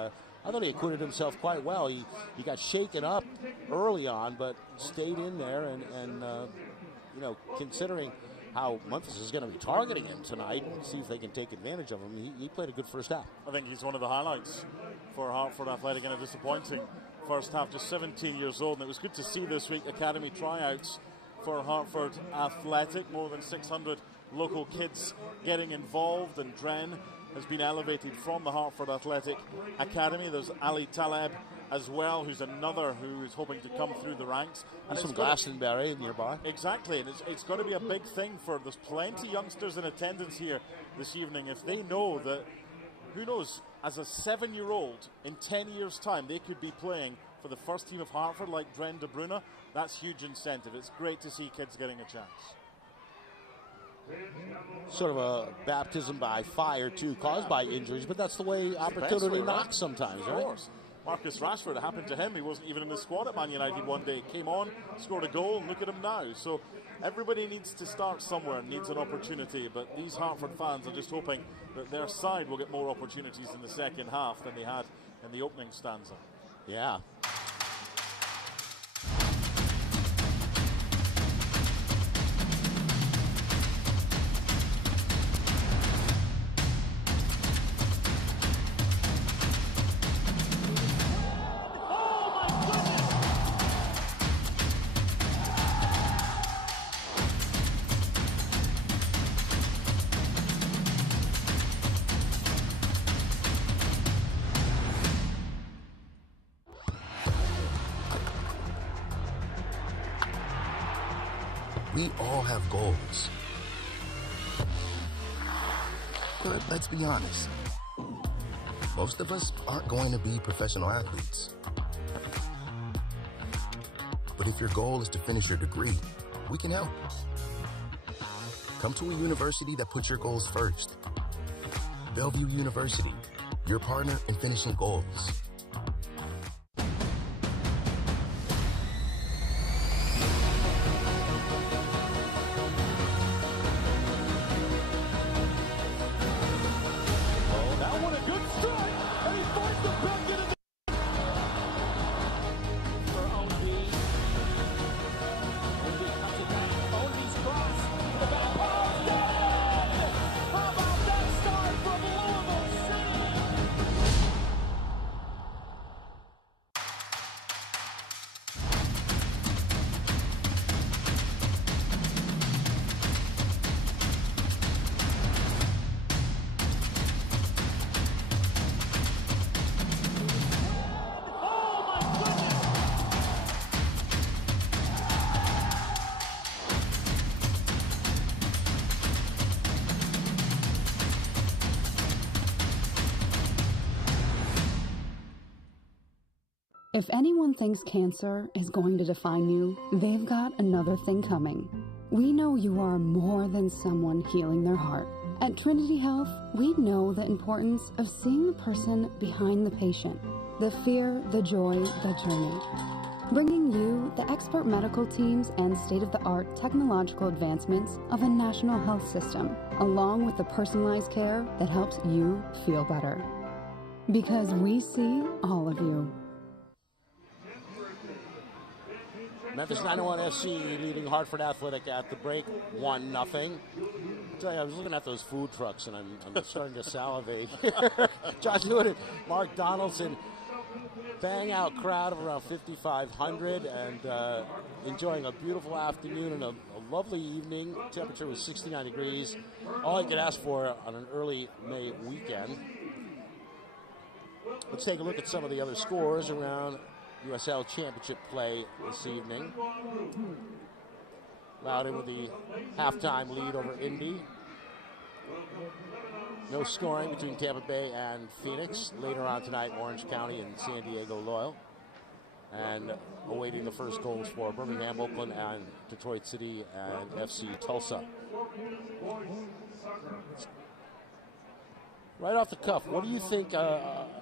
I thought he acquitted himself quite well. He got shaken up early on, but stayed in there, and you know, considering how Memphis is going to be targeting him tonight and see if they can take advantage of him, he played a good first half. I think he's one of the highlights for Hartford Athletic in a disappointing first half, just 17 years old. And it was good to see this week academy tryouts for Hartford Athletic. More than 600 local kids getting involved, and Dren has been elevated from the Hartford Athletic Academy. There's Ali Taleb as well, who's another who is hoping to come through the ranks. And some Glastonbury nearby. Exactly, and it's got to be a big thing for, there's plenty of youngsters in attendance here this evening. If they know that, who knows, as a 7-year-old, in 10 years' time, they could be playing for the first team of Hartford like Dren de Bruyne, that's huge incentive. It's great to see kids getting a chance. Sort of a baptism by fire, too, caused by injuries, but that's the way opportunity knocks sometimes, right? Of course. Marcus Rashford, it happened to him. He wasn't even in the squad at Man United one day. Came on, scored a goal, and look at him now. So everybody needs to start somewhere and needs an opportunity, but these Hartford fans are just hoping that their side will get more opportunities in the second half than they had in the opening stanza. Yeah. We all have goals. But let's be honest. Most of us aren't going to be professional athletes. But if your goal is to finish your degree, we can help. Come to a university that puts your goals first. Bellevue University, your partner in finishing goals. If anyone thinks cancer is going to define you, they've got another thing coming. We know you are more than someone healing their heart. At Trinity Health, we know the importance of seeing the person behind the patient, the fear, the joy, the journey. Bringing you the expert medical teams and state-of-the-art technological advancements of a national health system, along with the personalized care that helps you feel better. Because we see all of you. Memphis 901 FC leading Hartford Athletic at the break, 1-0. I'll tell you, I was looking at those food trucks, and I'm starting to salivate. Josh Hewitt and Mark Donaldson, bang out crowd of around 5,500, and enjoying a beautiful afternoon and a lovely evening. Temperature was 69 degrees. All you could ask for on an early May weekend. Let's take a look at some of the other scores around USL Championship play this evening. Loudon with the halftime lead over Indy. No scoring between Tampa Bay and Phoenix. Later on tonight, Orange County and San Diego Loyal. And awaiting the first goals for Birmingham, Oakland, and Detroit City and FC Tulsa. Right off the cuff, what do you think?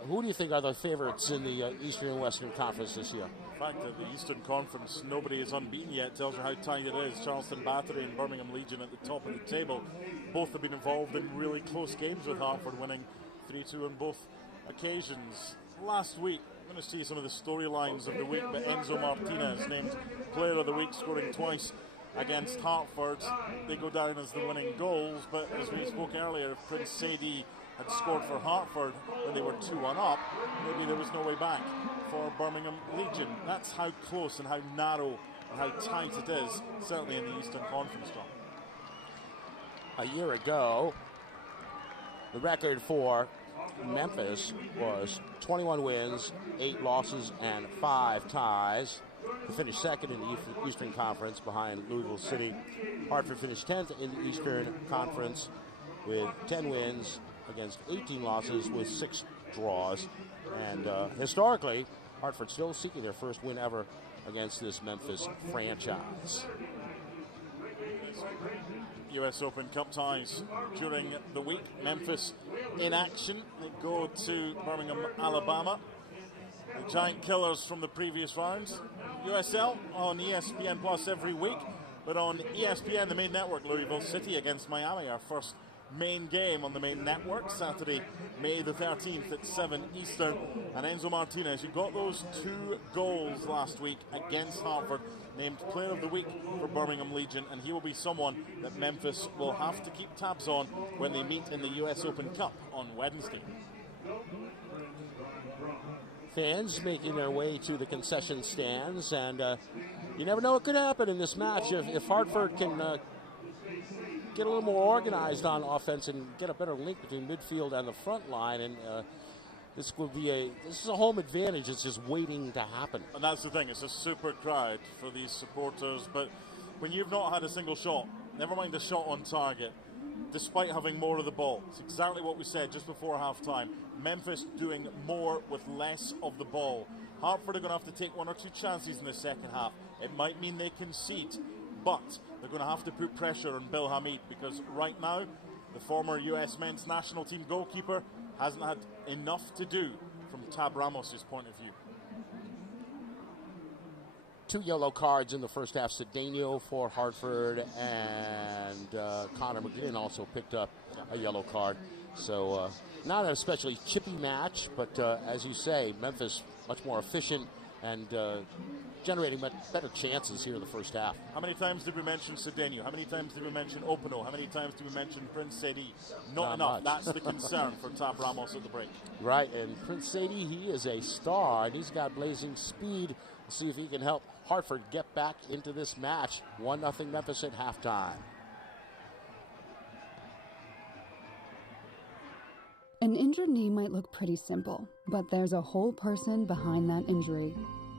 Who do you think are the favorites in the Eastern and Western Conference this year? The fact that the Eastern Conference, nobody is unbeaten yet, tells you how tight it is. Charleston Battery and Birmingham Legion at the top of the table. Both have been involved in really close games with Hartford, winning 3-2 on both occasions. Last week, I'm going to see some of the storylines of the week, but Enzo Martinez named Player of the Week, scoring twice against Hartford. They go down as the winning goals, but as we spoke earlier, if Prince Sadie had scored for Hartford when they were 2-1 up, maybe there was no way back for Birmingham Legion. That's how close and how narrow and how tight it is, certainly in the Eastern Conference, John. A year ago, the record for Memphis was 21 wins, 8 losses, and 5 ties to finish second in the Eastern Conference behind Louisville City. Hartford finished 10th in the Eastern Conference with 10 wins against 18 losses with 6 draws. And historically, Hartford still seeking their first win ever against this Memphis franchise. US Open Cup ties during the week. Memphis in action. They go to Birmingham, Alabama. The Giant Killers from the previous rounds. USL on ESPN Plus every week, but on ESPN, the main network, Louisville City against Miami, our first main game on the main network, Saturday, May the 13th at 7 Eastern. And Enzo Martinez, who got those 2 goals last week against Hartford, named Player of the Week for Birmingham Legion, and he will be someone that Memphis will have to keep tabs on when they meet in the US Open Cup on Wednesday. Fans making their way to the concession stands, and you never know what could happen in this match if Hartford can get a little more organized on offense and get a better link between midfield and the front line. And this is a home advantage. It's just waiting to happen. And that's the thing. It's a super crowd for these supporters, but when you've not had a single shot, never mind a shot on target, despite having more of the ball. It's exactly what we said just before half-time. Memphis doing more with less of the ball. Hartford are going to have to take one or two chances in the second half. It might mean they concede, but they're going to have to put pressure on Bill Hamid, because right now, the former US men's national team goalkeeper hasn't had enough to do from Tab Ramos' point of view. 2 yellow cards in the first half. Cedeno for Hartford, and Connor McGinn also picked up a yellow card. So not an especially chippy match, but as you say, Memphis much more efficient and generating much better chances here in the first half. How many times did we mention Cedeno? How many times did we mention Opino? How many times did we mention Prince Sedi? Not enough. Much. That's the concern for Tab Ramos at the break. Right, and Prince Sedi, he is a star, and he's got blazing speed. We'll see if he can help Hartford get back into this match. 1-0 Memphis at halftime. An injured knee might look pretty simple, but there's a whole person behind that injury.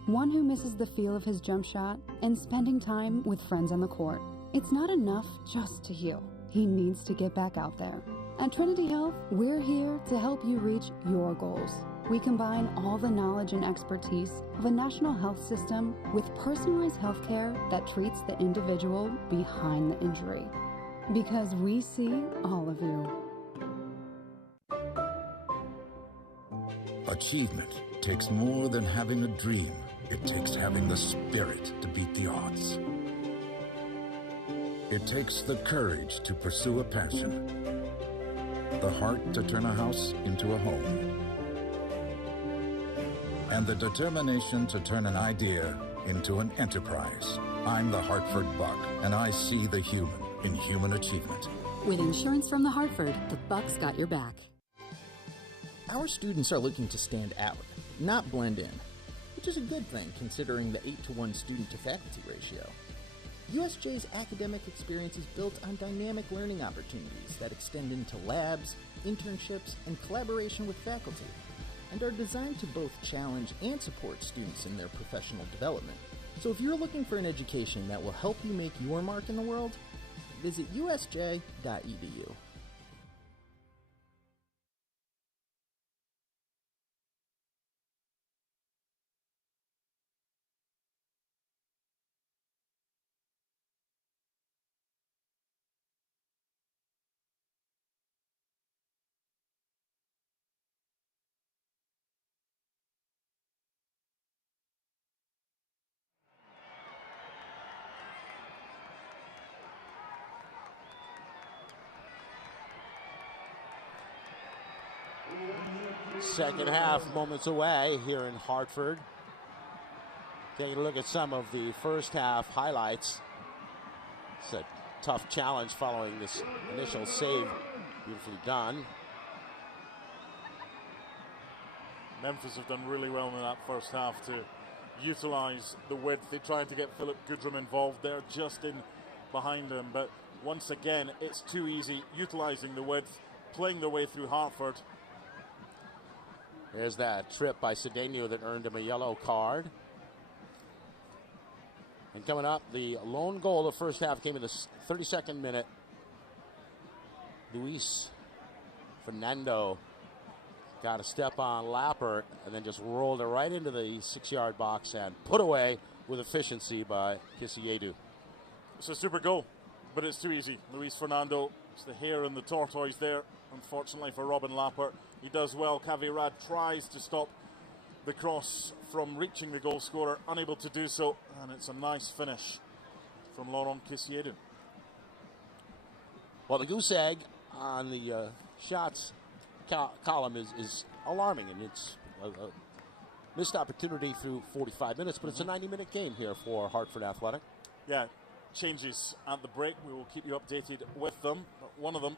One who misses the feel of his jump shot and spending time with friends on the court. It's not enough just to heal. He needs to get back out there. At Trinity Health, we're here to help you reach your goals. We combine all the knowledge and expertise of a national health system with personalized health care that treats the individual behind the injury. Because we see all of you. Achievement takes more than having a dream. It takes having the spirit to beat the odds. It takes the courage to pursue a passion, the heart to turn a house into a home, and the determination to turn an idea into an enterprise. I'm the Hartford Buck, and I see the human in human achievement. With insurance from the Hartford, the Buck's got your back. Our students are looking to stand out, not blend in, which is a good thing considering the 8-to-1 student-to-faculty ratio. USJ's academic experience is built on dynamic learning opportunities that extend into labs, internships, and collaboration with faculty, and are designed to both challenge and support students in their professional development. So if you're looking for an education that will help you make your mark in the world, visit usj.edu. Second half moments away here in Hartford. Taking a look at some of the first half highlights. It's a tough challenge following this initial save. Beautifully done. Memphis have done really well in that first half to utilize the width. They tried to get Philip Goodrum involved there, just in behind him. But once again, it's too easy utilizing the width, playing their way through Hartford. There's that trip by Cedeno that earned him a yellow card. And coming up, the lone goal of the first half came in the 32nd minute. Luis Fernando got a step on Lappert and then just rolled it right into the 6-yard box and put away with efficiency by Kisiedu. It's a super goal, but it's too easy. Luis Fernando, it's the hare and the tortoise there, unfortunately for Robin Lappert. He does well. Kavirad tries to stop the cross from reaching the goal scorer, unable to do so, and it's a nice finish from Laurent Kisiedu. Well, the goose egg on the shots column is alarming, and it's a missed opportunity through 45 minutes, but it's a 90-minute game here for Hartford Athletic. Yeah, changes at the break. We will keep you updated with them. But one of them,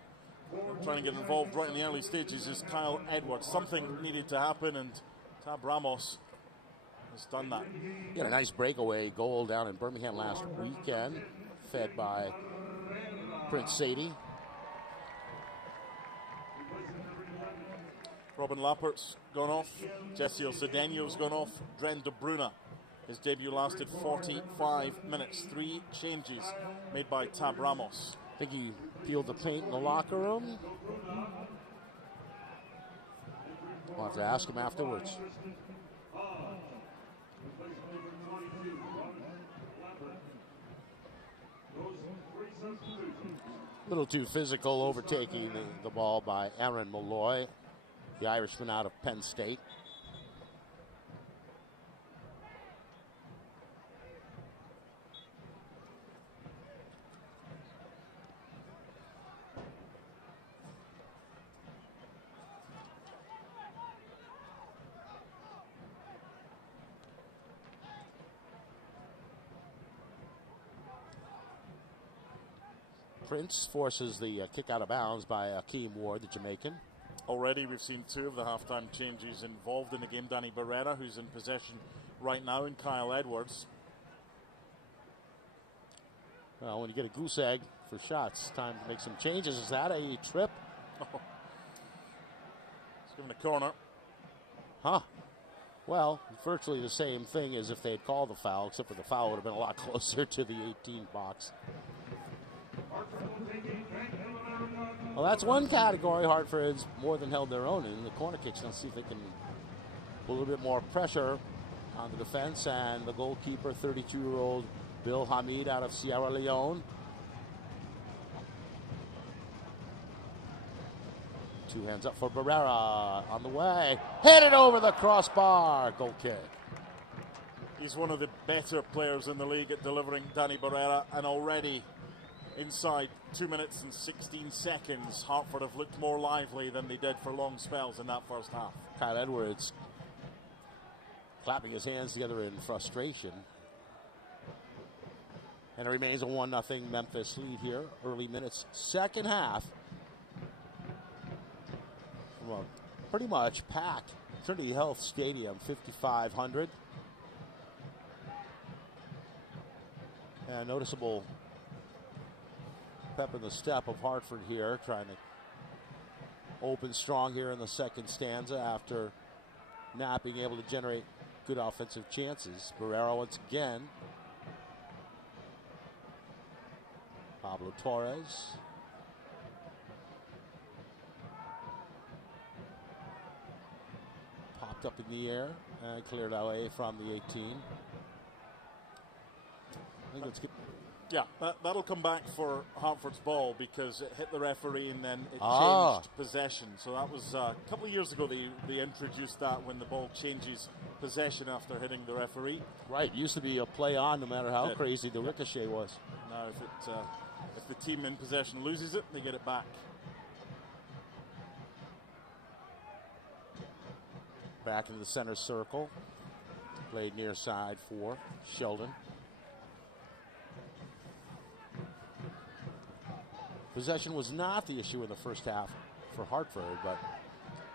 trying to get involved right in the early stages, is Kyle Edwards. Something needed to happen, and Tab Ramos has done that. He had a nice breakaway goal down in Birmingham last weekend, fed by Prince Sadie. Robin Lappert's gone off. Jesse Cedeno's gone off. Dren De Bruyne His debut lasted 45 minutes. 3 changes made by Tab Ramos. I think he peeled the paint in the locker room. I'll have to ask him afterwards. A little too physical, overtaking the ball by Aaron Malloy, the Irishman out of Penn State. Prince forces the kick out of bounds by Akeem Ward, the Jamaican. Already we've seen 2 of the halftime changes involved in the game. Danny Barrera, who's in possession right now, and Kyle Edwards. Well, when you get a goose egg for shots, time to make some changes. Is that a trip? Oh. It's given a corner. Huh. Well, virtually the same thing as if they had called the foul, except for the foul would have been a lot closer to the 18 box. Well, that's one category Hartford's more than held their own in, the corner kicks. Let's see if they can put a little bit more pressure on the defense. And the goalkeeper, 32-year-old Bill Hamid out of Sierra Leone. 2 hands up for Barrera on the way. Hit it over the crossbar. Goal kick. He's one of the better players in the league at delivering, Danny Barrera, and already inside 2 minutes and 16 seconds, Hartford have looked more lively than they did for long spells in that first half. Kyle Edwards clapping his hands together in frustration. And it remains a 1-0 Memphis lead here. Early minutes, second half. From a pretty much packed Trinity Health Stadium, 5,500. And noticeable pep in the step of Hartford here, trying to open strong here in the second stanza after not being able to generate good offensive chances. Barrera once again. Pablo Torres. Popped up in the air and cleared away from the 18. I think let's get... Yeah, that'll come back for Hartford's ball because it hit the referee and then it changed possession. So that was a couple of years ago they introduced that when the ball changes possession after hitting the referee. Right, it used to be a play on no matter how crazy the ricochet was. Now if the team in possession loses it, they get it back. Back into the center circle. Played near side for Sheldon. Possession was not the issue in the first half for Hartford, but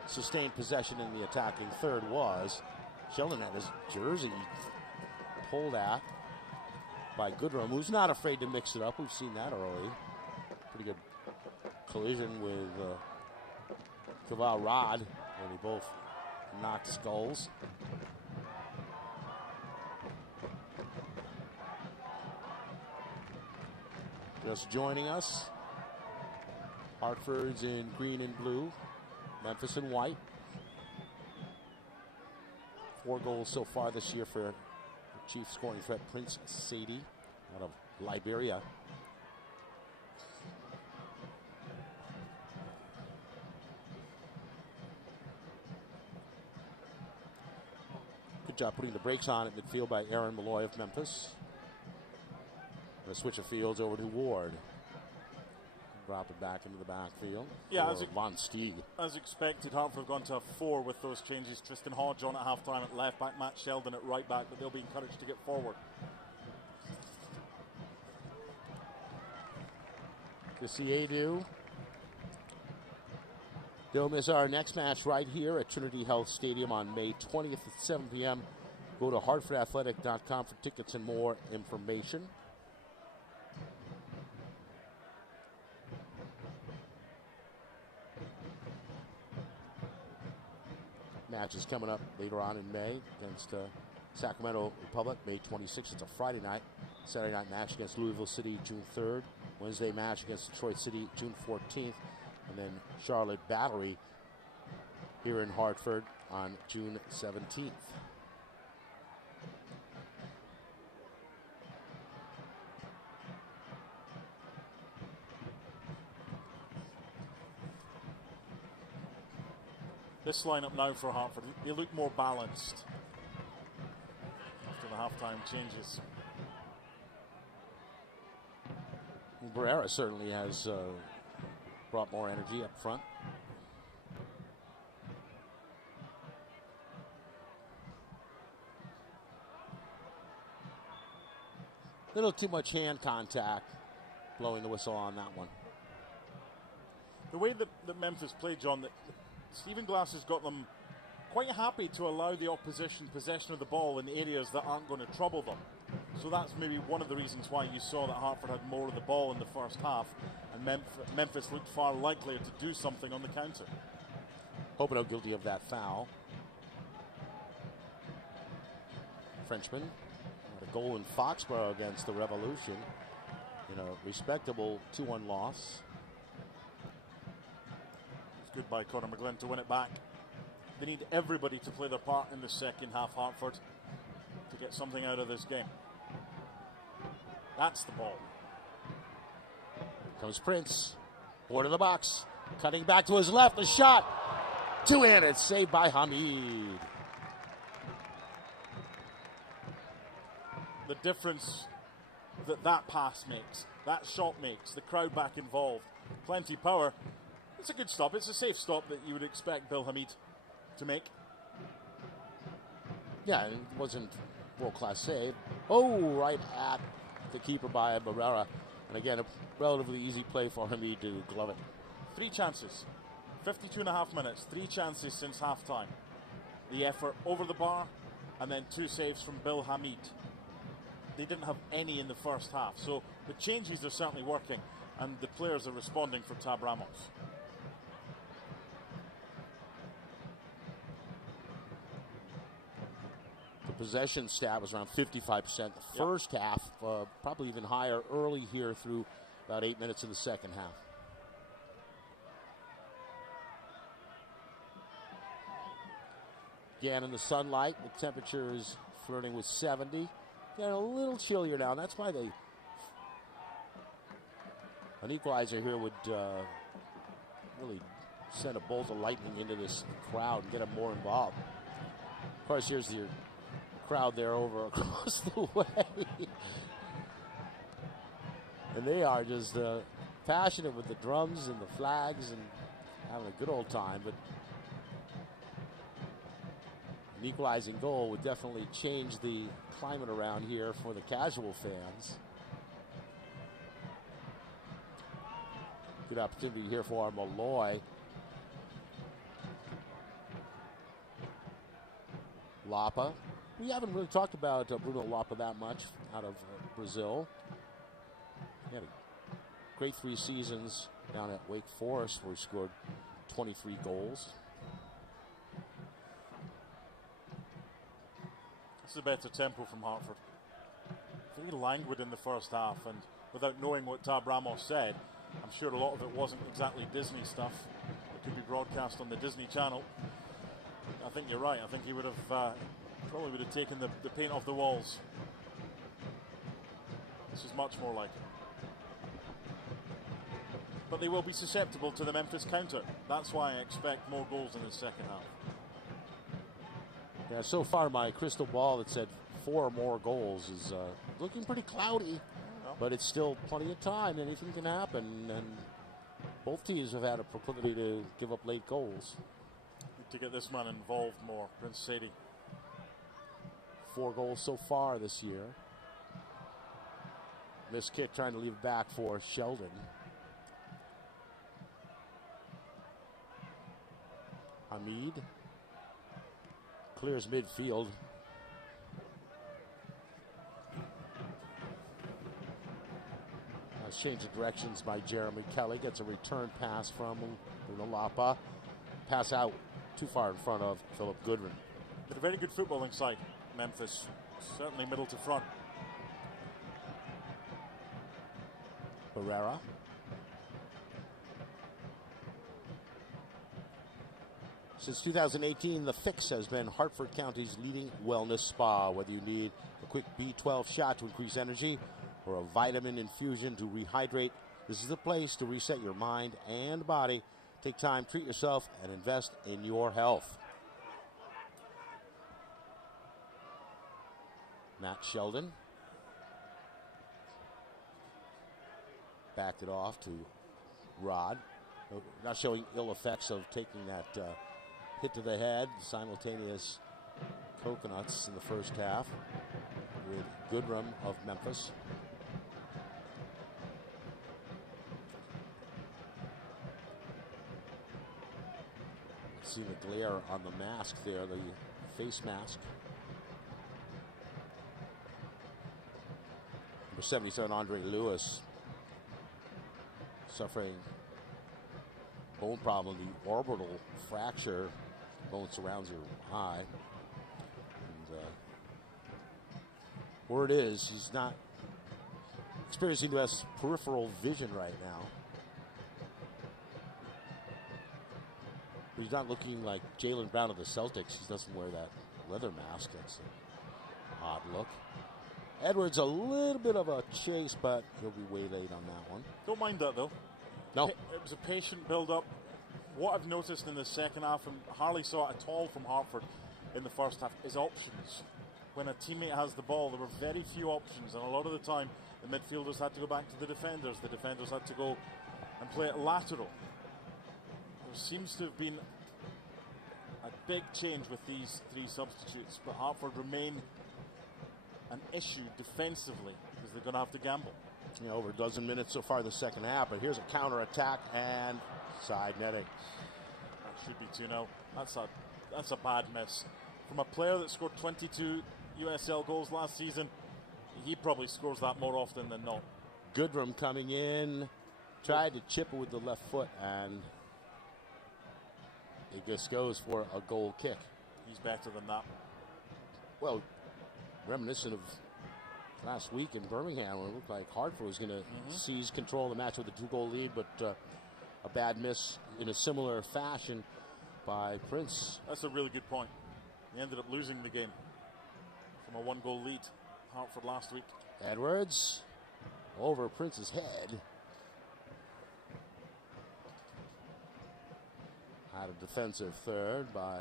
sustained possession in the attacking third was. Sheldon had his jersey pulled at by Goodrum, who's not afraid to mix it up. We've seen that early. Pretty good collision with Kaval Rod, where they both knocked skulls. Just joining us, Hartford's in green and blue, Memphis in white. 4 goals so far this year for chief scoring threat Prince Sadie out of Liberia. Good job putting the brakes on at midfield by Aaron Malloy of Memphis. A switch of fields over to Ward. Drop it back into the backfield. Yeah, Von Steeg. As expected, Hartford have gone to a 4 with those changes. Tristan Hodge on at halftime at left back, Matt Sheldon at right back, but they'll be encouraged to get forward. To see Adu. Don't miss our next match right here at Trinity Health Stadium on May 20th at 7 p.m. Go to hartfordathletic.com for tickets and more information. Matches coming up later on in May against Sacramento Republic, May 26th. It's a Friday night. Saturday night match against Louisville City, June 3rd. Wednesday match against Detroit City, June 14th. And then Charlotte Battery here in Hartford on June 17th. This lineup now for Hartford, they look more balanced after the halftime changes. Barrera certainly has brought more energy up front. Little too much hand contact, blowing the whistle on that one. The way that Memphis played, John, that Stephen Glass has got them quite happy to allow the opposition possession of the ball in areas that aren't going to trouble them. So that's maybe one of the reasons why you saw that Hartford had more of the ball in the first half, and Memphis looked far likelier to do something on the counter. Hopino guilty of that foul. Frenchman had a goal in Foxborough against the Revolution in a respectable 2-1 loss. It's good by Conor McGlynn to win it back. They need everybody to play their part in the second half, Hartford, to get something out of this game. That's the ball. Comes Prince, board of the box, cutting back to his left, the shot, two-handed, saved by Hamid. The difference that pass makes, that shot makes, the crowd back involved, plenty power. It's a good stop. It's a safe stop that you would expect Bill Hamid to make. Yeah, it wasn't world-class save. Oh, right at the keeper by Barrera. And again, a relatively easy play for Hamid to glove it. 3 chances, 52.5 minutes, 3 chances since halftime. The effort over the bar, and then 2 saves from Bill Hamid. They didn't have any in the first half, so the changes are certainly working, and the players are responding for Tab Ramos. The possession stat was around 55%. The first half, probably even higher early here through about 8 minutes of the second half. Again, in the sunlight, the temperature is flirting with 70. Getting a little chillier now, and that's why an equalizer here would really send a bolt of lightning into this crowd and get them more involved. Of course, here's your crowd there over across the way. And they are just passionate with the drums and the flags and having a good old time. But an equalizing goal would definitely change the climate around here for the casual fans. Good opportunity here for Malloy. Lapa. We haven't really talked about Bruno Lapa that much out of Brazil. He had a great 3 seasons down at Wake Forest where he scored 23 goals. This is a better tempo from Hartford. Very languid in the first half, and without knowing what Tab Ramos said, I'm sure a lot of it wasn't exactly Disney stuff. It could be broadcast on the Disney Channel. I think you're right. I think he would have probably would have taken the paint off the walls. This is much more like it. But they will be susceptible to the Memphis counter. That's why I expect more goals in the second half. Yeah, so far my crystal ball that said 4 or more goals is looking pretty cloudy, but it's still plenty of time. Anything can happen, and both teams have had a proclivity to give up late goals. To get this man involved more, Prince Sadie. 4 goals so far this year. This kick trying to leave it back for Sheldon. Hamid clears midfield. Change of directions by Jeremy Kelly. Gets a return pass from Bruno Lapa. Pass out too far in front of Philip Goodwin. They're a very good footballing side, Memphis, certainly middle to front. Herrera. Since 2018, The Fix has been Hartford County's leading wellness spa. Whether you need a quick B12 shot to increase energy or a vitamin infusion to rehydrate, this is the place to reset your mind and body. Take time, treat yourself, and invest in your health. Matt Sheldon. Backed it off to Rod. Not showing ill effects of taking that hit to the head. Simultaneous coconuts in the first half with Goodrum of Memphis. See the glare on the mask there, the face mask. Number 77, Andre Lewis, suffering bone problem, the orbital fracture. Bone surrounds your eye. And word is he's not experiencing the best peripheral vision right now. He's not looking like Jaylen Brown of the Celtics. He doesn't wear that leather mask. That's an odd look. Edwards, a little bit of a chase, but he'll be waylaid on that one. Don't mind that, though. No. It was a patient build-up. What I've noticed in the second half, and hardly saw it at all from Hartford in the first half, is options. When a teammate has the ball, there were very few options, and a lot of the time, the midfielders had to go back to the defenders. The defenders had to go and play it lateral. There seems to have been a big change with these three substitutes, but Hartford remain an issue defensively because they're going to have to gamble. Yeah, over a dozen minutes so far the second half, but here's a counter-attack and side netting. That should be 2-0. That's a bad miss. From a player that scored 22 USL goals last season, he probably scores that more often than not. Goodrum coming in, tried to chip it with the left foot, and it just goes for a goal kick. He's better than that. Well, reminiscent of last week in Birmingham, when it looked like Hartford was going to seize control of the match with a 2-goal lead, but a bad miss in a similar fashion by Prince. That's a really good point. He ended up losing the game from a 1-goal lead, Hartford last week. Edwards over Prince's head. Had a defensive third by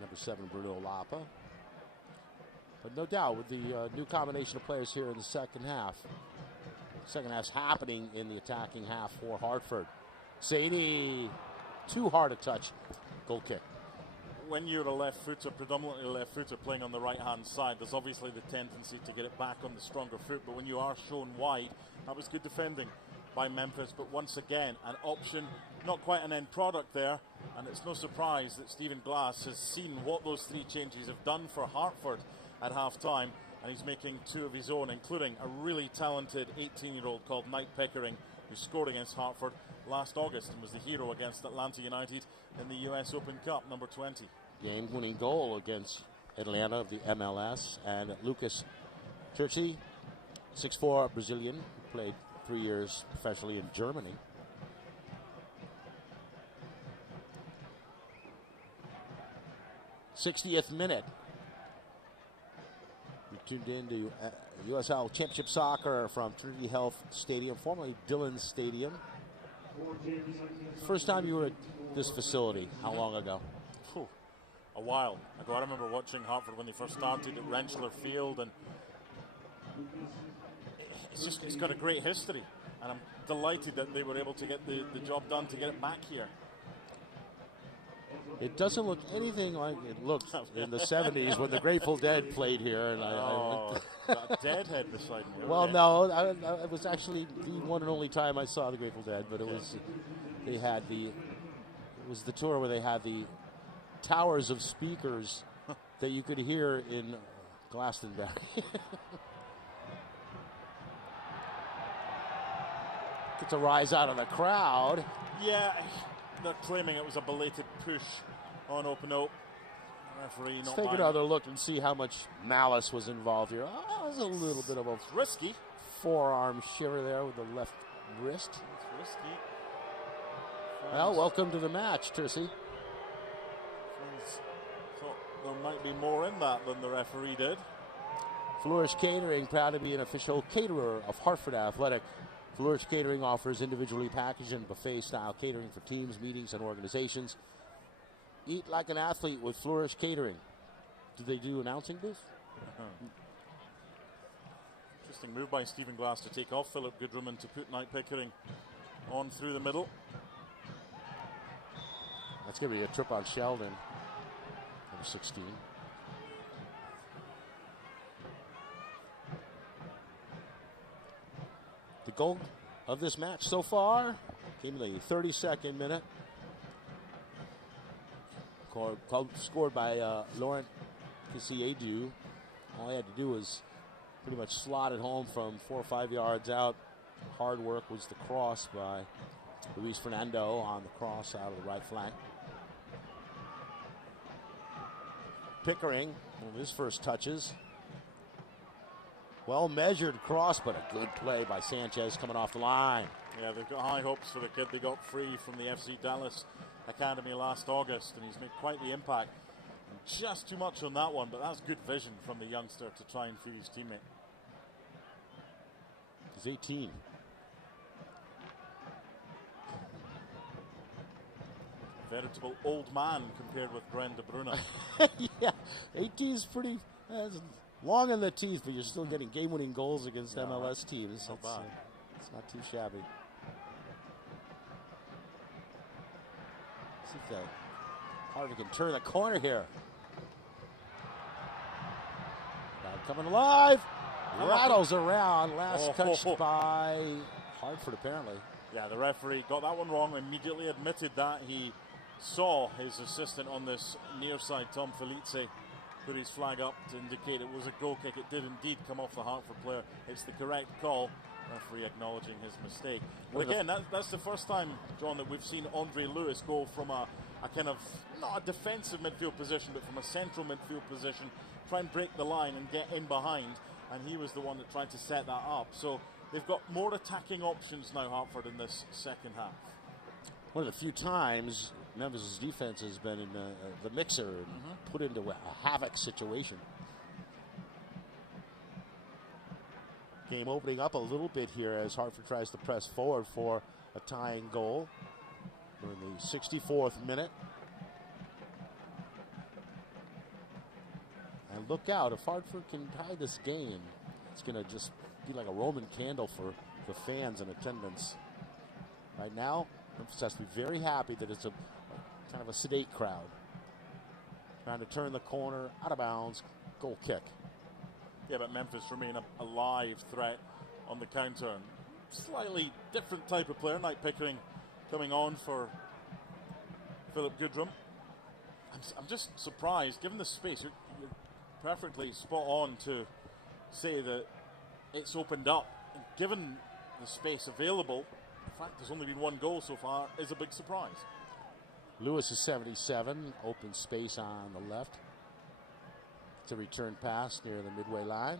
number 7, Bruno Lapa. But no doubt with the new combination of players here in the second half. Second half's happening in the attacking half for Hartford. Sadie, too hard a touch. Goal kick. When you're a left footer, predominantly a left footer playing on the right hand side, there's obviously the tendency to get it back on the stronger foot. But when you are shown wide, that was good defending by Memphis. But once again, an option, not quite an end product there. And it's no surprise that Stephen Glass has seen what those three changes have done for Hartford at half-time, and he's making two of his own, including a really talented 18-year-old called Knight Pickering, who scored against Hartford last August and was the hero against Atlanta United in the US Open Cup, number 20. Game-winning goal against Atlanta of the MLS, and Lucas Churchy, 6'4" Brazilian, who played 3 years professionally in Germany. '60th minute. You tuned in to USL Championship Soccer from Trinity Health Stadium, formerly Dillon Stadium. First time you were at this facility, how long ago? A while ago. I remember watching Hartford when they first started at Rentschler Field, and it's got a great history, and I'm delighted that they were able to get the job done to get it back here. It doesn't look anything like it looked in the 70s when the Grateful Dead played here. And got a Deadhead beside me. Well, no, it was actually the one and only time I saw the Grateful Dead, but it was the tour where they had the towers of speakers that you could hear in Glastonbury. Gets a rise out of the crowd. Yeah, they're claiming it was a belated push on Open Oak. Referee Let's not take buying another look and see how much malice was involved here. Oh, there's a little bit of a risky forearm shiver there with the left wrist. It's risky. Well, welcome to the match, Tercy. Friends thought there might be more in that than the referee did. Flourish Catering, proud to be an official caterer of Hartford Athletic. Flourish Catering offers individually packaged and buffet-style catering for teams, meetings, and organizations. Eat like an athlete with Flourish Catering. Do they do announcing booth? Interesting move by Stephen Glass to take off Philip Goodrum and to put Knight Pickering on through the middle. That's going to be a trip on Sheldon, number 16. The goal of this match so far came in the 32nd minute. Scored by Laurent Kissiedu. All he had to do was pretty much slot it home from 4 or 5 yards out. Hard work was the cross by Luis Fernando on the cross out of the right flank. Pickering, one of his first touches. Well measured cross, but a good play by Sanchez coming off the line. Yeah, they've got high hopes for the kid. They got free from the FC Dallas Academy last August, and he's made quite the impact. And just too much on that one, but that's good vision from the youngster to try and feed his teammate. He's 18. Veritable old man compared with Gren de Bruyne. Yeah, 18 is pretty long in the teeth, but you're still getting game-winning goals against MLS teams. Not bad. It's not too shabby. See if Harvey can turn the corner here. Coming alive. Rattles around. Last touch by Hartford, apparently. Yeah, the referee got that one wrong, immediately admitted that. He saw his assistant on this near side, Tom Felice, put his flag up to indicate it was a goal kick. It did indeed come off the Hartford player. It's the correct call. Referee acknowledging his mistake. But again, that's the first time, John, that we've seen Andre Lewis go from a kind of, not a defensive midfield position, but from a central midfield position, try and break the line and get in behind. And he was the one that tried to set that up. So they've got more attacking options now, Hartford, in this second half. One of the few times Memphis' defense has been in the mixer and put into a havoc situation. Game opening up a little bit here as Hartford tries to press forward for a tying goal. We're in the 64th minute. And look out, if Hartford can tie this game, it's going to just be like a Roman candle for the fans in attendance. Right now, Memphis has to be very happy that it's a kind of a sedate crowd. Trying to turn the corner, out of bounds, goal kick. Yeah, but Memphis remain a live threat on the counter. Slightly different type of player, Knight Pickering coming on for Philip Goodrum. I'm just surprised, given the space, you're perfectly spot on to say that it's opened up. And given the space available, the fact there's only been one goal so far is a big surprise. Lewis is 77, open space on the left. It's a return pass near the midway line.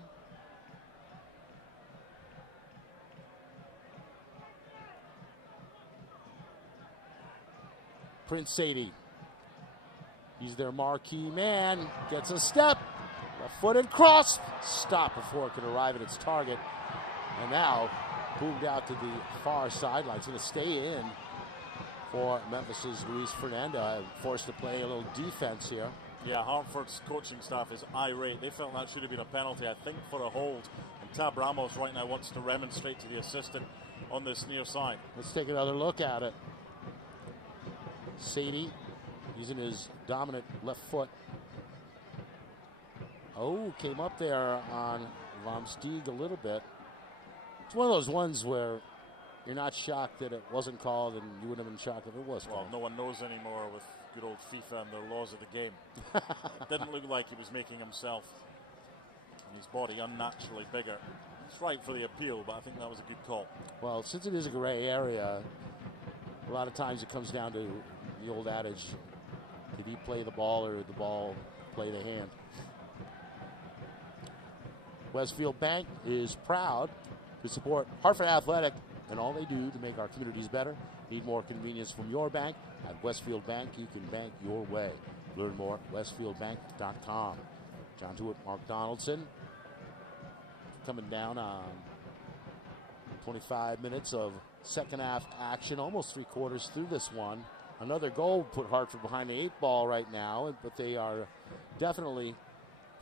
Prince Sadie, he's their marquee man, gets a step, left-footed cross, stop before it can arrive at its target, and now moved out to the far sideline. It's going to stay in for Memphis' Luis Fernando, forced to play a little defense here. Yeah, Hartford's coaching staff is irate. They felt that should have been a penalty, I think, for a hold. And Tab Ramos right now wants to remonstrate to the assistant on this near side. Let's take another look at it. Sadie using his dominant left foot. Oh, came up there on Vom Steeg a little bit. It's one of those ones where you're not shocked that it wasn't called, and you wouldn't have been shocked if it was called. Well, no one knows anymore with good old FIFA and their laws of the game. It didn't look like he was making himself and his body unnaturally bigger. It's right for the appeal, but I think that was a good call. Well, since it is a gray area, a lot of times it comes down to the old adage, did he play the ball or did the ball play the hand. Westfield Bank is proud to support Hartford Athletic and all they do to make our communities better. Need more convenience from your bank? At Westfield Bank, you can bank your way. Learn more at westfieldbank.com. John Tewitt, Mark Donaldson. Coming down on 25 minutes of second half action, almost 3/4 through this one. Another goal put Hartford behind the 8 ball right now, but they are definitely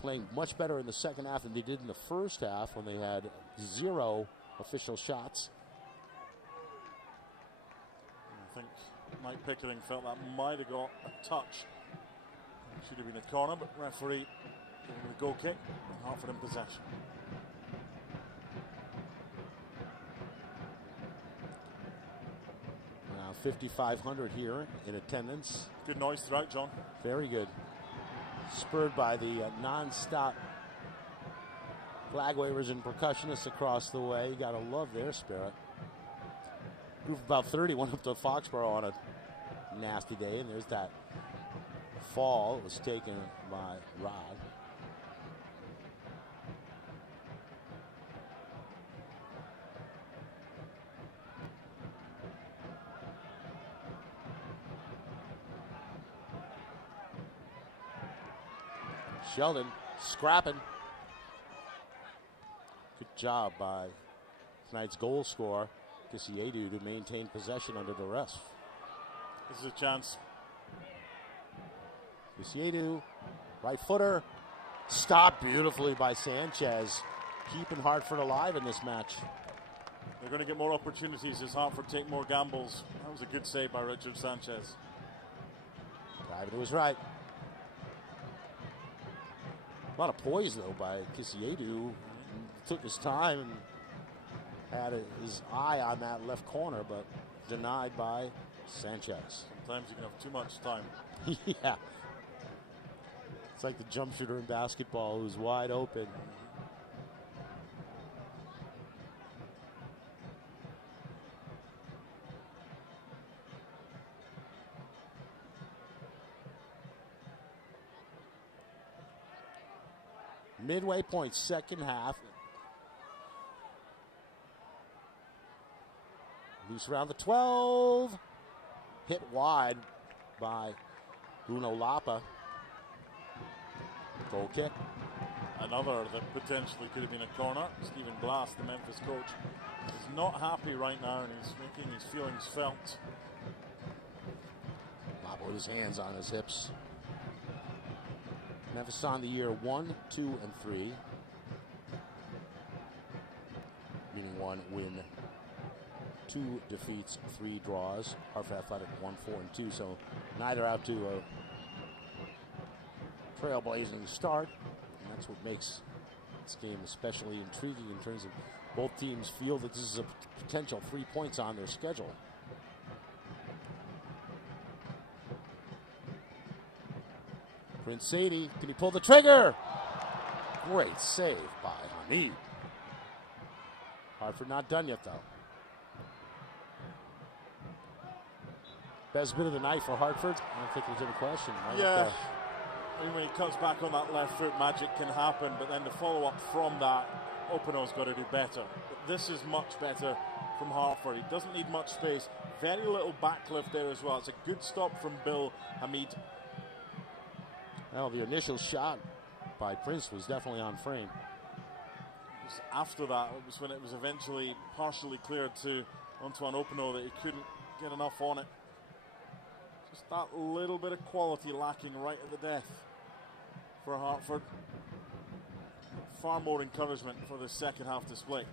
playing much better in the second half than they did in the first half when they had 0 official shots. I think Mike Pickering felt that might have got a touch. Should have been a corner, but referee giving the goal kick and Hartford in possession. Now 5,500 here in attendance. Good noise throughout, John. Very good. Spurred by the non-stop flag wavers and percussionists across the way. You gotta love their spirit. Group of about 30 went up to Foxborough on a nasty day, and there's that fall. It was taken by Rod. Sheldon scrapping. Good job by tonight's goal scorer, Kisiedu, to maintain possession under duress. This is a chance. Kisiedu, right footer, stopped beautifully by Sanchez, keeping Hartford alive in this match. They're going to get more opportunities as Hartford take more gambles. That was a good save by Richard Sanchez. Driving to his right. A lot of poise, though, by Kisiedu. Took his time and had his eye on that left corner, but denied by Sanchez. Sometimes you can have too much time. Yeah. It's like the jump shooter in basketball who's wide open. Midway point, second half. Loose around the 12. Hit wide by Bruno Lapa. Goal kick. Another that potentially could have been a corner. Stephen Glass, the Memphis coach, is not happy right now, and he's making his feelings felt. Lapa with his hands on his hips. Memphis on the year 1, 2, and 3. Meaning 1 win, 2 defeats, 3 draws. Hartford Athletic 1, 4, and 2. So neither out to a trailblazing start. And that's what makes this game especially intriguing in terms of both teams feel that this is a potential 3 points on their schedule. Prince Sadie, can he pull the trigger? Great save by Hamid. Hartford not done yet, though. Best bit of the night for Hartford? I don't think there's any question. Yeah. I mean, when he comes back on that left foot, magic can happen, but then the follow-up from that, Openo's got to do better. But this is much better from Hartford. He doesn't need much space. Very little backlift there as well. It's a good stop from Bill Hamid. Well, the initial shot by Prince was definitely on frame. After that, it was when it was eventually partially cleared to Antoine Openo that he couldn't get enough on it. Just that little bit of quality lacking right at the death for Hartford. Far more encouragement for the second half display.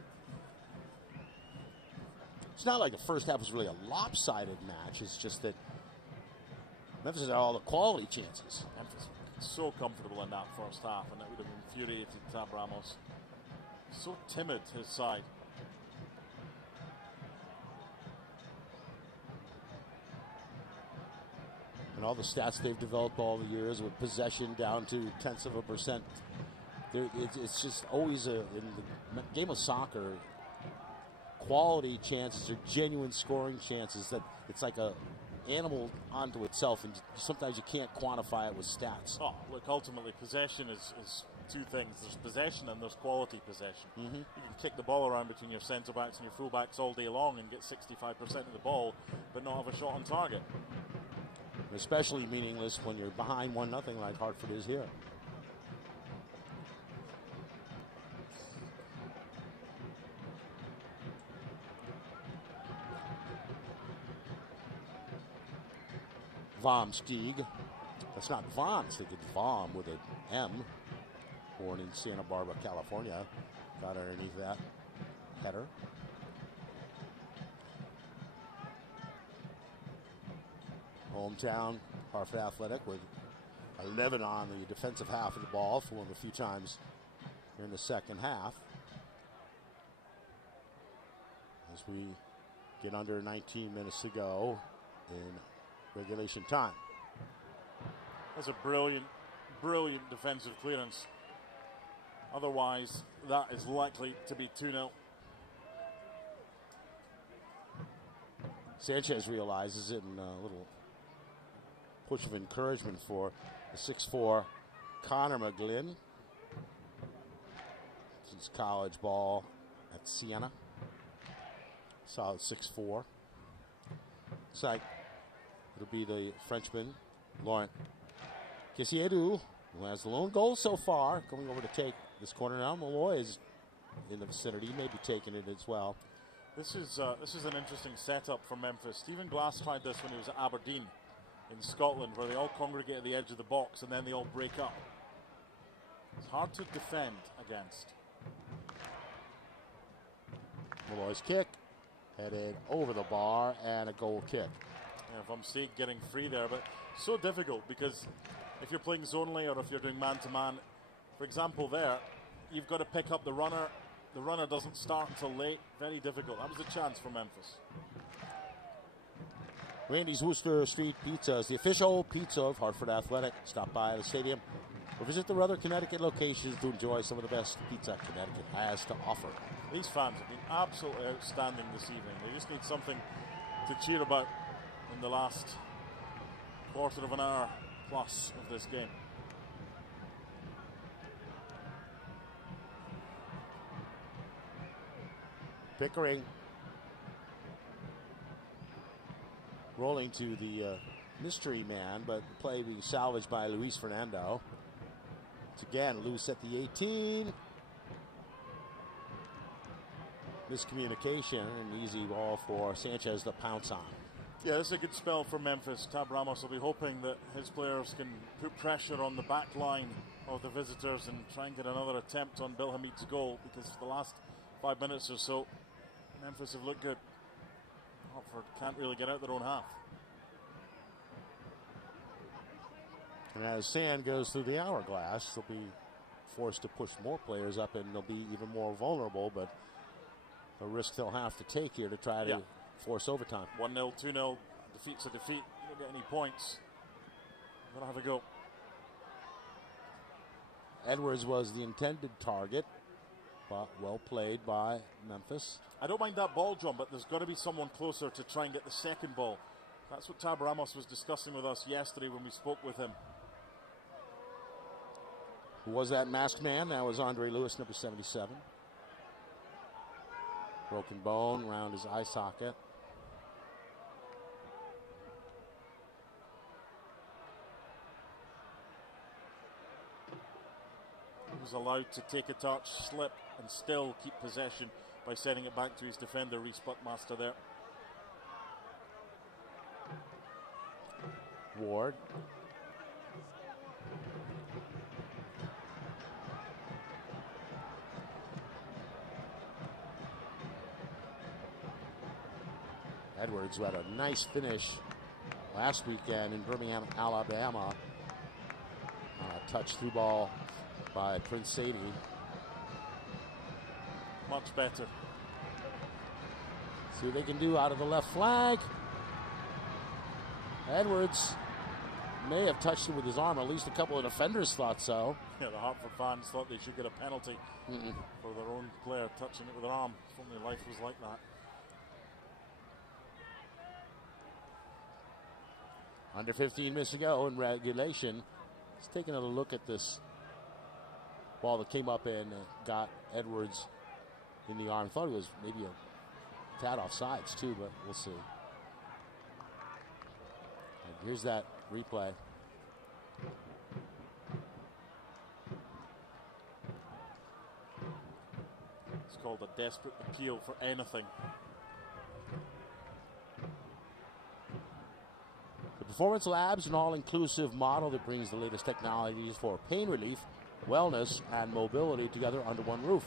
It's not like the first half was really a lopsided match. It's just that Memphis had all the quality chances. Memphis so comfortable in that first half, and it would have infuriated Tab Ramos. So timid, his side. And all the stats they've developed all the years with possession down to 0.1%. It's just always in the game of soccer, quality chances are genuine scoring chances that it's like a animal onto itself, and sometimes you can't quantify it with stats. Oh, look, ultimately, possession is two things. There's possession and there's quality possession. You can kick the ball around between your centre-backs and your full-backs all day long and get 65% of the ball, but not have a shot on target. Especially meaningless when you're behind 1-0 like Hartford is here. Vomstieg. That's not Von, it's thinking Vom with an M. Born in Santa Barbara, California. Got underneath that header. Hometown, Hartford Athletic with 11 on the defensive half of the ball for one of the few times here in the second half. As we get under 19 minutes to go in regulation time. That's a brilliant, brilliant defensive clearance. Otherwise, that is likely to be 2-0. Sanchez realizes it, and a little push of encouragement for the 6'4" Connor McGlynn. Since college ball at Siena. Solid 6'4". Looks like it'll be the Frenchman, Laurent Kessiedou, who has the lone goal so far. Going over to take this corner now. Malloy is in the vicinity, maybe taking it as well. This is an interesting setup for Memphis. Stephen Glass tried this when he was at Aberdeen in Scotland, where they all congregate at the edge of the box and then they all break up. It's hard to defend against. Malloy's kick, headed over the bar, and a goal kick. Yeah, Vomstieg getting free there, but so difficult because if you're playing zonally or if you're doing man-to-man, for example there, you've got to pick up the runner. The runner doesn't start until late. Very difficult. That was a chance for Memphis. Randy's Worcester Street Pizza is the official pizza of Hartford Athletic. Stop by the stadium or visit the other Connecticut locations to enjoy some of the best pizza Connecticut has to offer. These fans have been absolutely outstanding this evening. They just need something to cheer about in the last quarter of an hour plus of this game. Pickering rolling to the mystery man, but the play being salvaged by Luis Fernando. It's again loose at the 18. Miscommunication, an easy ball for Sanchez to pounce on. Yeah, this is a good spell for Memphis. Tab Ramos will be hoping that his players can put pressure on the back line of the visitors and try and get another attempt on Bill Hamid's goal, because for the last 5 minutes or so, Memphis have looked good. Hartford can't really get out their own half. And as sand goes through the hourglass, they'll be forced to push more players up, and they'll be even more vulnerable, but a risk they'll have to take here to try to force overtime. 1-0, 2-0, defeat's a defeat. You don't get any points. You're going to have a go. Edwards was the intended target, but well played by Memphis. I don't mind that ball, John, but there's got to be someone closer to try and get the second ball. That's what Tab Ramos was discussing with us yesterday when we spoke with him. Who was that masked man? That was Andre Lewis, number 77. Broken bone around his eye socket. He was allowed to take a touch, slip, and still keep possession by sending it back to his defender, Reece Buckmaster there. Ward. Edwards, who had a nice finish last weekend in Birmingham, Alabama. Touch through ball by Prince Sadie. Much better. See what they can do out of the left flank. Edwards may have touched it with his arm. At least a couple of defenders thought so. Yeah, the Hartford fans thought they should get a penalty for their own player touching it with their arm. If only life was like that. Under 15 minutes to go in regulation. Let's take another look at this ball that came up and got Edwards in the arm. Thought it was maybe a tad off sides too, but we'll see. And here's that replay. It's called a desperate appeal for anything. The Performance Lab's an all-inclusive model that brings the latest technologies for pain relief, wellness, and mobility together under one roof.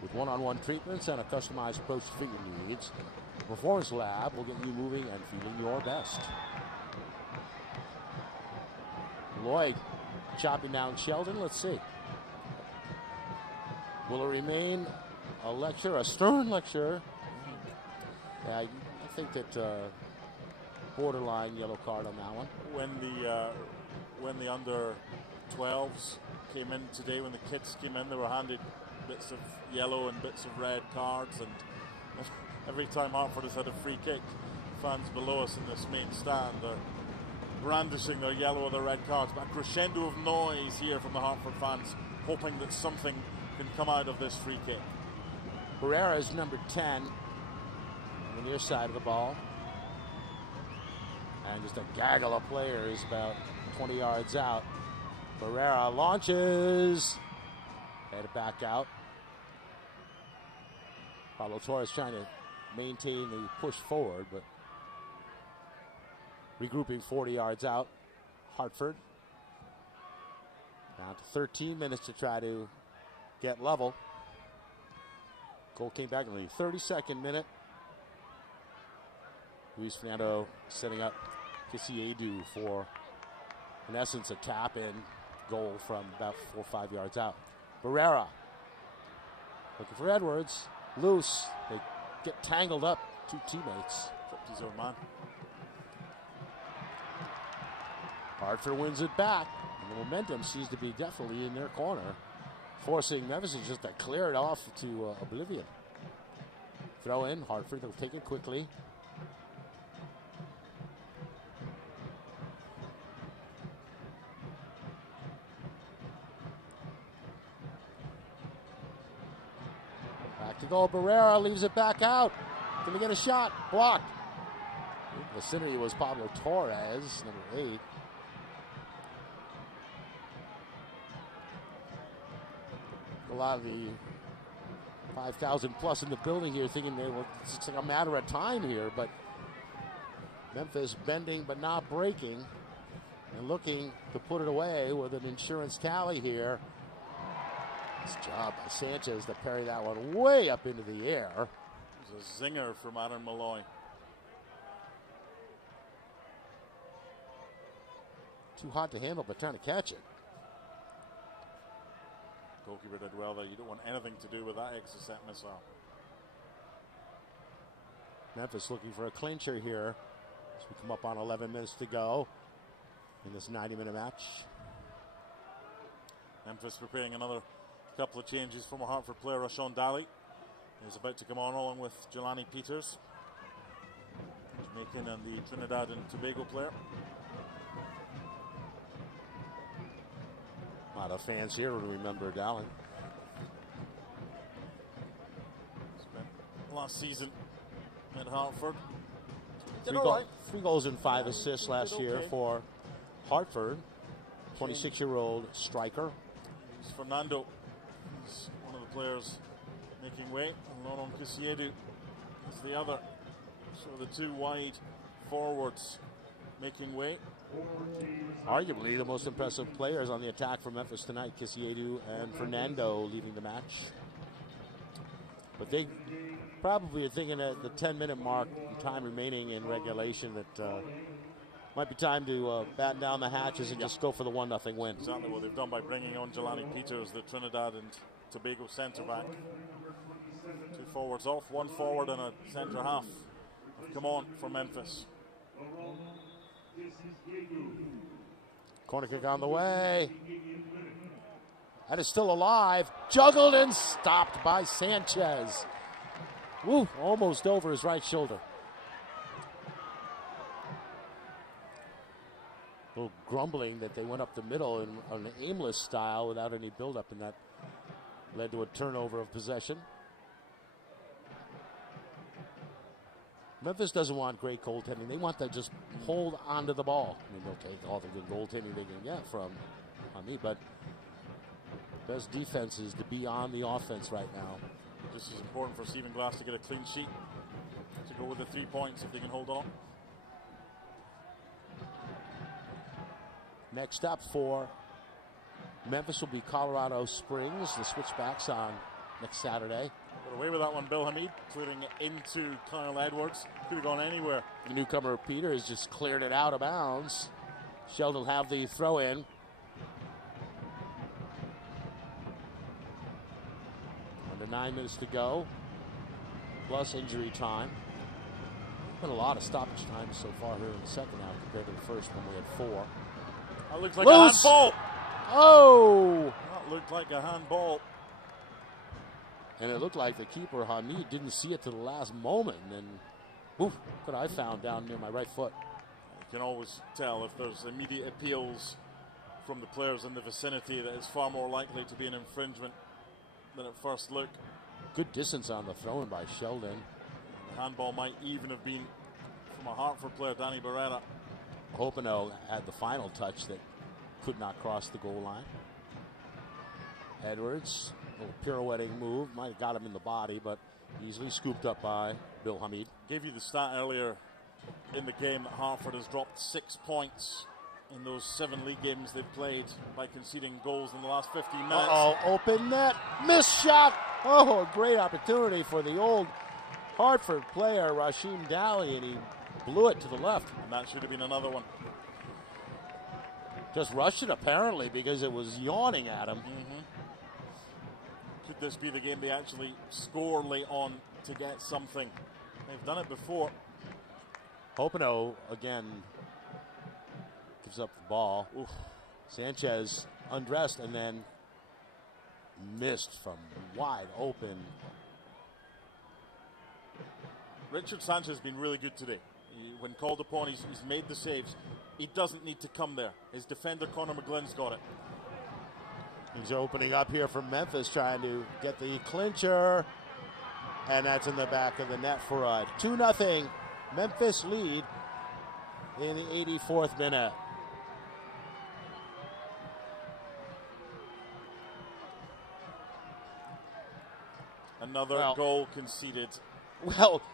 With one-on-one treatments and a customized approach to fitting your needs, the Performance Lab will get you moving and feeling your best. Lloyd chopping down Sheldon. Let's see. Will it remain a lecture, a stern lecture? Yeah, I think that borderline yellow card on that one. When the under 12s came in today, when the kids came in, they were handed bits of yellow and bits of red cards, and every time Hartford has had a free kick, fans below us in this main stand are brandishing their yellow or their red cards. But a crescendo of noise here from the Hartford fans, hoping that something can come out of this free kick. Barrera is number 10 on the near side of the ball. And just a gaggle of players about 20 yards out. Barrera launches. Headed back out. Pablo Torres trying to maintain the push forward, but regrouping 40 yards out. Hartford down to 13 minutes to try to get level. Goal came back in the 32nd minute. Luis Fernando setting up Kisiedu for, in essence, a tap-in goal from about 4 or 5 yards out. Barrera looking for Edwards. Loose. They get tangled up. Two teammates. Tripped his own man. Hartford wins it back. And the momentum seems to be definitely in their corner, forcing Memphis just to clear it off to oblivion. Throw in. Hartford, they'll take it quickly. Back to goal. Barrera leaves it back out. Can we get a shot? Blocked. The vicinity was Pablo Torres, number 8. A lot of the 5,000 plus in the building here thinking it's like a matter of time here, but Memphis bending but not breaking and looking to put it away with an insurance tally here. Nice job by Sanchez to parry that one way up into the air. It was a zinger from Aaron Malloy. Too hot to handle, but trying to catch it. Goalkeeper did well there. You don't want anything to do with that exocet missile. Memphis looking for a clincher here as we come up on 11 minutes to go in this 90-minute match. Memphis preparing another couple of changes from a Hartford player. Rashawn Daly is about to come on along with Jelani Peters, Jamaican and the Trinidad and Tobago player. A lot of fans here would remember Dallin. Spent last season at Hartford. Three goals and 5 assists last year for Hartford. 26-year-old striker. It's Fernando. He's one of the players making way. And Laurent Kisiedu is the other. So the two wide forwards making way. Arguably the most impressive players on the attack for Memphis tonight, Kisiedu and Fernando leading the match. But they probably are thinking at the 10-minute mark, time remaining in regulation, that might be time to batten down the hatches and just go for the 1-0 win. Exactly what they've done by bringing on Jelani Peters, the Trinidad and Tobago centre-back. 2 forwards off, 1 forward and a centre-half have come on for Memphis. Corner kick on the way. That is still alive. Juggled and stopped by Sanchez. Woo, almost over his right shoulder. little grumbling that they went up the middle in an aimless style without any buildup, and that led to a turnover of possession. Memphis doesn't want great goaltending. They want to just hold onto the ball. I mean, they'll take all the good goaltending they can get from me, but best defense is to be on the offense right now. Just as important for Stephen Glass to get a clean sheet, to go with the 3 points if they can hold on. Next up for Memphis will be Colorado Springs, the Switchbacks, on next Saturday. Got away with that one, Bill Hamid, clearing it into Kyle Edwards. Could have gone anywhere. The newcomer Peters just cleared it out of bounds. Sheldon will have the throw in. Under 9 minutes to go, plus injury time. Been a lot of stoppage time so far here in the second half compared to the first when we had 4. That looks like a handball. Oh! That looked like a handball. And it looked like the keeper, Hamid, didn't see it to the last moment. And then, oof, what I found down near my right foot. You can always tell if there's immediate appeals from the players in the vicinity that it's far more likely to be an infringement than at first look. Good distance on the throw-in by Sheldon. The handball might even have been from a Hartford player, Danny Barrera. Hopino had the final touch that could not cross the goal line. Edwards, a little pirouetting move, might have got him in the body, but easily scooped up by Bill Hamid. Gave you the stat earlier in the game that Hartford has dropped 6 points in those 7 league games they've played by conceding goals in the last 15 minutes. Uh-oh, open net, missed shot. Oh, a great opportunity for the old Hartford player, Rashim Daly, and he blew it to the left. And that should have been another one. Just rushed it, apparently, because it was yawning at him. Could this be the game they actually score late on to get something? They've done it before. Hopino, again, gives up the ball. Oof. Sanchez undressed and then missed from wide open. Richard Sanchez has been really good today. When called upon, he's made the saves. He doesn't need to come there. His defender, Connor McGlynn's got it. He's opening up here from Memphis, trying to get the clincher. And that's in the back of the net for a 2-0 Memphis lead in the 84th minute. Another goal conceded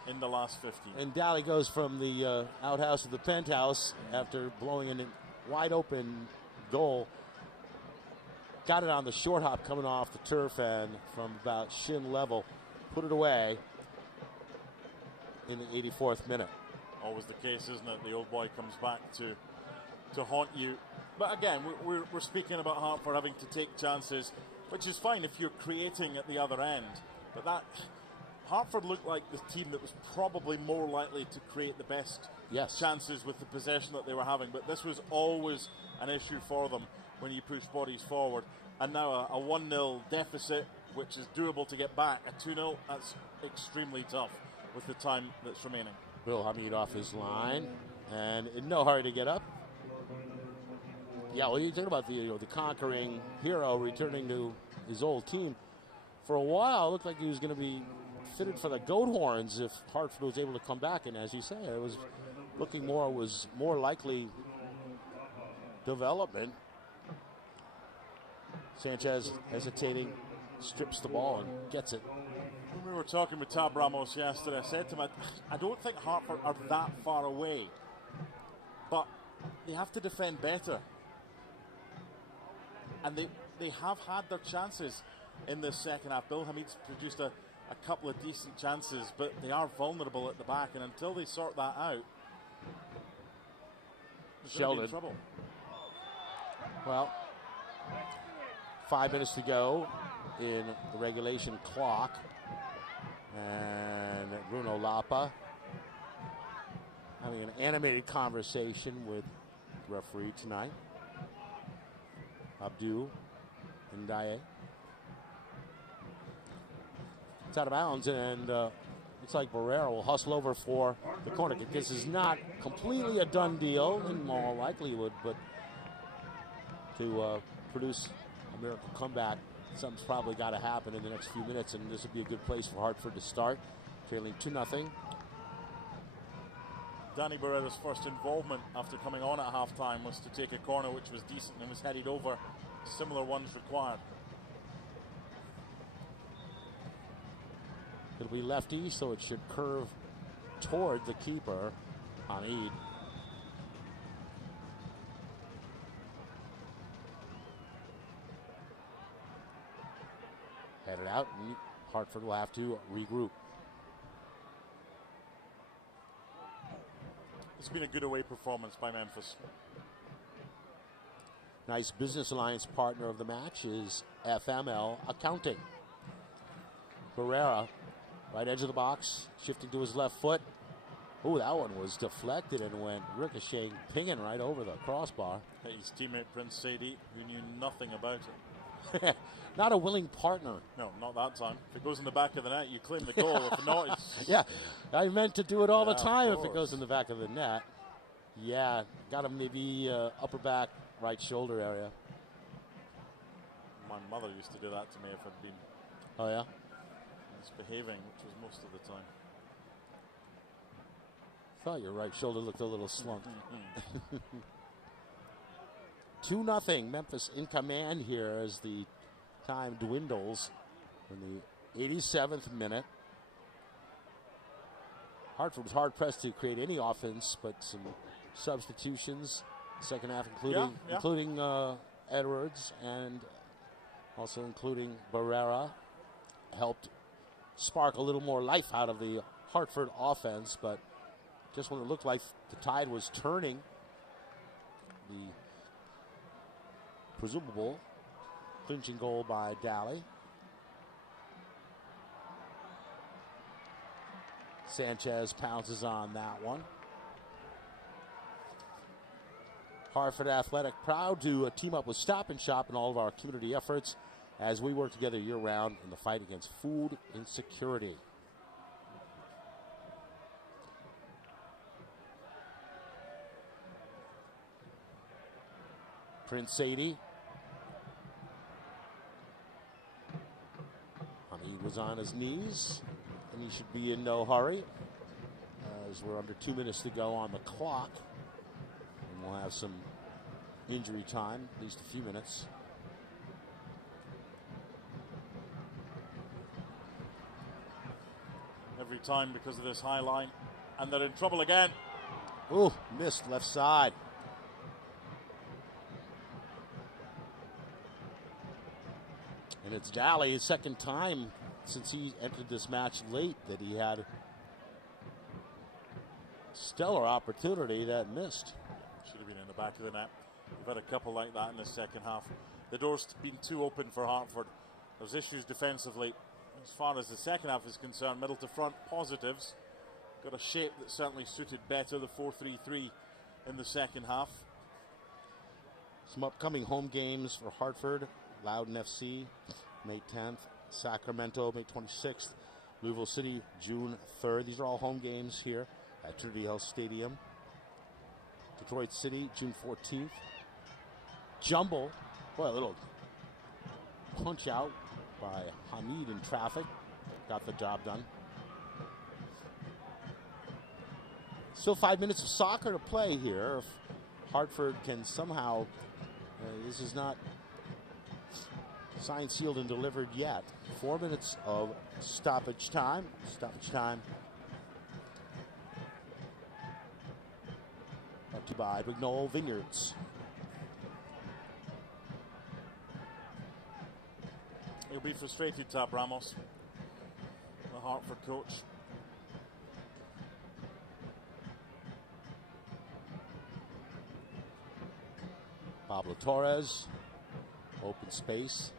in the last 15. And Daly goes from the outhouse to the penthouse after blowing in a wide open goal. Got it on the short hop coming off the turf and from about shin level. Put it away in the 84th minute. Always the case, isn't it? The old boy comes back to haunt you. But again, we're speaking about Hartford having to take chances, which is fine if you're creating at the other end. But that Hartford looked like the team that was probably more likely to create the best chances with the possession that they were having. But this was always an issue for them when you push bodies forward. And now a 1-0 deficit, which is doable to get back. A 2-0, that's extremely tough with the time that's remaining. Bill Hamid off his line and in no hurry to get up. Yeah, well, you talk about the conquering hero returning to his old team. For a while, it looked like he was going to be fitted for the goat horns if Hartford was able to come back. And as you say, it was looking more likely development. Sanchez hesitating, strips the ball and gets it. When we were talking with Tab Ramos yesterday, I said to him, I don't think Hartford are that far away, but they have to defend better. And they have had their chances in this second half. Bill Hamid's produced a couple of decent chances, but they are vulnerable at the back, and until they sort that out, Sheldon. Trouble. Well, 5 minutes to go in the regulation clock. And Bruno Lapa having an animated conversation with the referee tonight. Abdul Ndaye. It's out of bounds, and looks like Barrera will hustle over for the corner kick. This is not completely a done deal in all likelihood, but to produce a miracle comeback. Something's probably got to happen in the next few minutes, and this would be a good place for Hartford to start, trailing 2-0. Danny Barretta's first involvement after coming on at halftime was to take a corner which was decent and was headed over. Similar ones required. It'll be lefty, so it should curve toward the keeper, Hamid. Headed out, and Hartford will have to regroup. It's been a good away performance by Memphis. Nice business alliance partner of the match is FML Accounting. Barrera, right edge of the box, shifting to his left foot. Oh, that one was deflected and went ricocheting, pinging right over the crossbar. His teammate Prince Sadie, who knew nothing about it. Not a willing partner. No, not that time. If it goes in the back of the net, you claim the goal. If not, it's... Yeah, I meant to do it all the time if it goes in the back of the net. Yeah, got him maybe upper back, right shoulder area. My mother used to do that to me if I'd been... Oh, yeah? misbehaving, which was most of the time. Thought your right shoulder looked a little slumped. 2-0, Memphis in command here as the time dwindles in the 87th minute. Hartford was hard pressed to create any offense, but some substitutions second half, including Edwards and also including Barrera, helped spark a little more life out of the Hartford offense. But just when it looked like the tide was turning, the presumable clinching goal by Daly. Sanchez pounces on that one. Hartford Athletic proud to team up with Stop and Shop in all of our community efforts as we work together year-round in the fight against food insecurity. Prince Sadie. Hamid was on his knees, and he should be in no hurry as we're under 2 minutes to go on the clock. And we'll have some injury time, at least a few minutes. Every time because of this high line, and they're in trouble again. Ooh, missed left side. And it's Daly, his second time since he entered this match late that he had stellar opportunity that missed. Should have been in the back of the net. We've had a couple like that in the second half. The door's been too open for Hartford. There's issues defensively. As far as the second half is concerned, middle to front, positives. Got a shape that certainly suited better the 4-3-3 in the second half. Some upcoming home games for Hartford. Loudon FC, May 10th. Sacramento, May 26th. Louisville City, June 3rd. These are all home games here at Trinity Health Stadium. Detroit City, June 14th. Jumble, boy, a little punch out by Hamid in traffic. Got the job done. Still 5 minutes of soccer to play here. If Hartford can somehow, this is not signed, sealed, and delivered yet. 4 minutes of stoppage time. Stoppage time. Brought to you by Brignole Vineyards. He'll be frustrated, Tab Ramos, the Hartford coach. Pablo Torres, open space.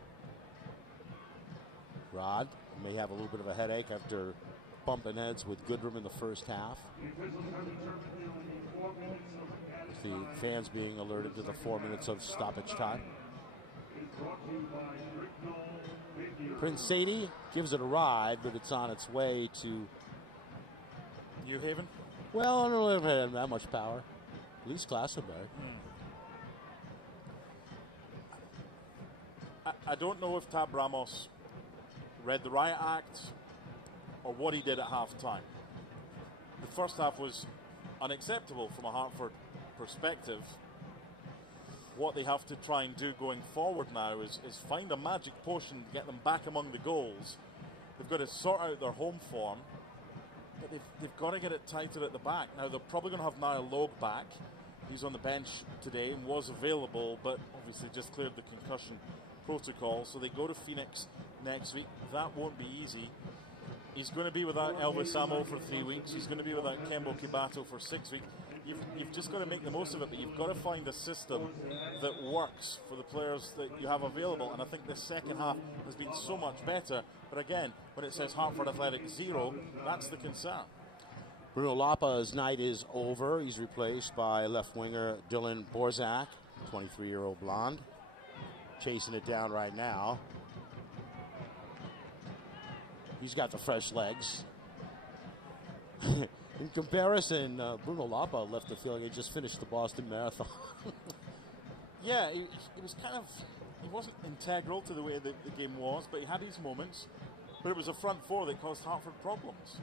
Rod may have a little bit of a headache after bumping heads with Goodrum in the first half. With the fans being alerted to the 4 minutes of stoppage time. Prince Sadie gives it a ride, but it's on its way to New Haven? Well, I don't know if it had that much power. At least Glastonbury. I don't know if Tab Ramos read the riot act or what he did at half-time. The first half was unacceptable from a Hartford perspective. What they have to try and do going forward now is find a magic potion to get them back among the goals. They've got to sort out their home form, but they've got to get it tighter at the back. Now, they're probably going to have Niall Logue back. He's on the bench today and was available, but obviously just cleared the concussion protocol. So they go to Phoenix next week. That won't be easy. He's going to be without Elvis Amo for 3 weeks. He's going to be without Kembo Kibato for 6 weeks. You've just got to make the most of it, but you've got to find a system that works for the players that you have available. And I think the second half has been so much better. But again, when it says Hartford Athletic 0, that's the concern. Bruno Lapa's night is over. He's replaced by left winger Dylan Borzak, 23-year-old blonde, chasing it down right now. He's got the fresh legs. In comparison, Bruno Lapa left the field. He just finished the Boston Marathon. Yeah, it was kind of, he wasn't integral to the way the game was, but he had his moments. But it was a front four that caused Hartford problems.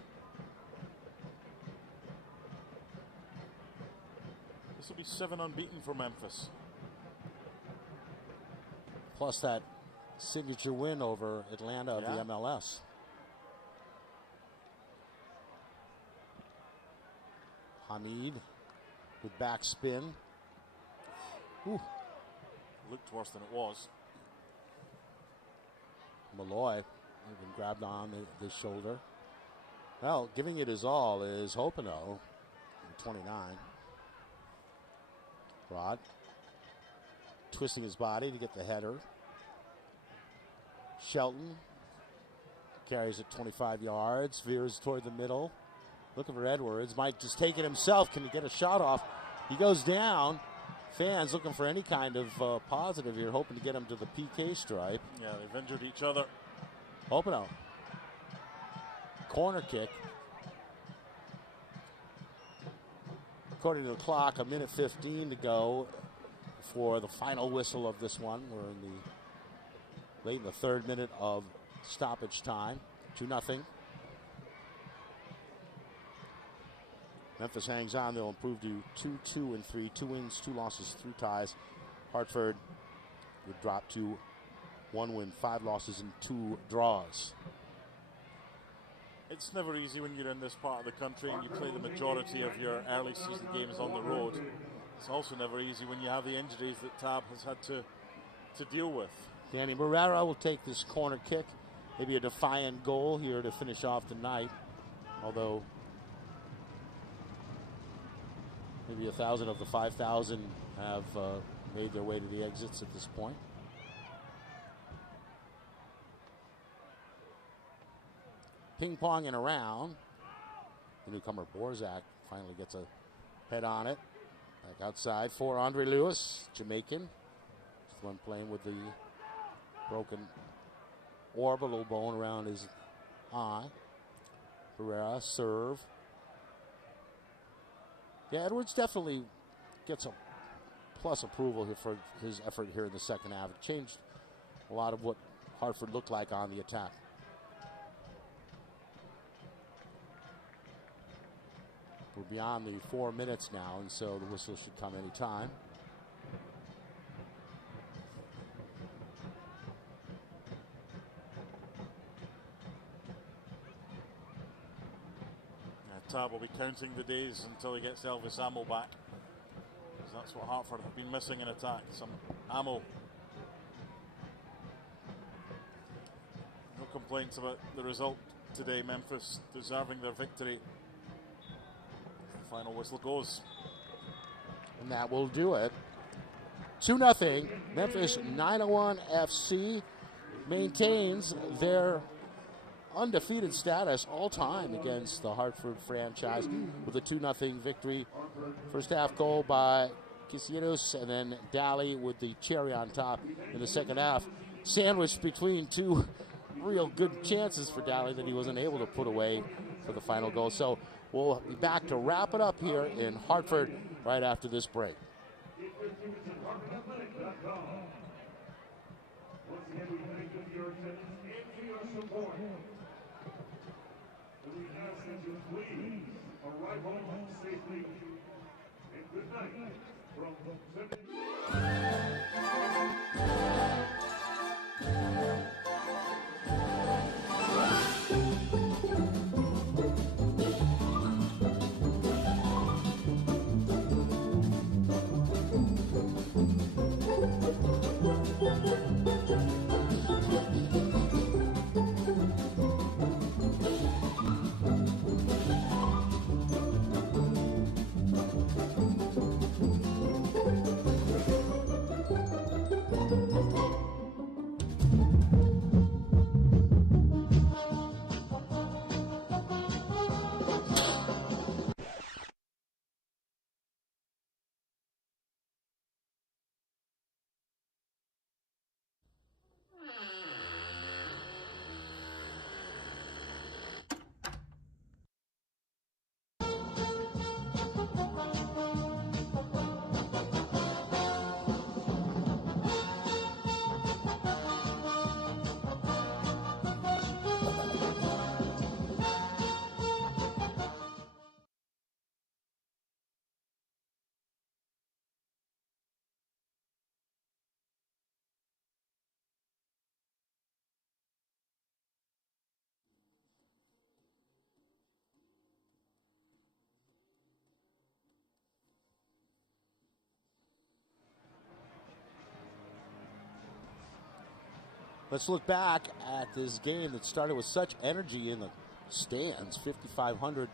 This will be 7 unbeaten for Memphis. Plus that signature win over Atlanta of the MLS. Hamid with backspin. Ooh. Looked worse than it was. Malloy even grabbed on the shoulder. Well, giving it his all is Hopino, 29. Rod twisting his body to get the header. Shelton carries it 25 yards, veers toward the middle. Looking for Edwards. Might just take it himself. Can he get a shot off? He goes down. Fans looking for any kind of positive here, hoping to get him to the PK stripe. Yeah, they've injured each other. Openo. Corner kick. According to the clock, a minute 15 to go for the final whistle of this one. We're in the late in the 3rd minute of stoppage time. 2-0. Memphis hangs on. They'll improve to 2-2-3. 2 wins, 2 losses, 3 ties. Hartford would drop to 1 win, 5 losses, and 2 draws. It's never easy when you're in this part of the country and you play the majority of your early season games on the road. It's also never easy when you have the injuries that Tab has had to deal with. Danny Barrera will take this corner kick. Maybe a defiant goal here to finish off the night. Although maybe 1,000 of the 5,000 have made their way to the exits at this point. Ping-ponging around. The newcomer Borzak finally gets a head on it. Back outside for Andre Lewis, Jamaican. Just one playing with the broken orbital bone around his eye. Pereira, serve. Yeah, Edwards definitely gets a plus approval here for his effort here in the second half. It changed a lot of what Hartford looked like on the attack. We're beyond the 4 minutes now, and so the whistle should come any time. Tab will be counting the days until he gets Elvis Amo back, because that's what Hartford have been missing in attack, some ammo. No complaints about the result today. Memphis deserving their victory. The final whistle goes. And that will do it. 2-0. Memphis 901 FC maintains their undefeated status all time against the Hartford franchise with a 2-0 victory. First half goal by Quisieros, and then Daly with the cherry on top in the second half. Sandwiched between 2 real good chances for Daly that he wasn't able to put away for the final goal. So we'll be back to wrap it up here in Hartford right after this break. Once again, we your support. We ask that you please arrive home safely. And good night from 7. Let's look back at this game that started with such energy in the stands. 5,500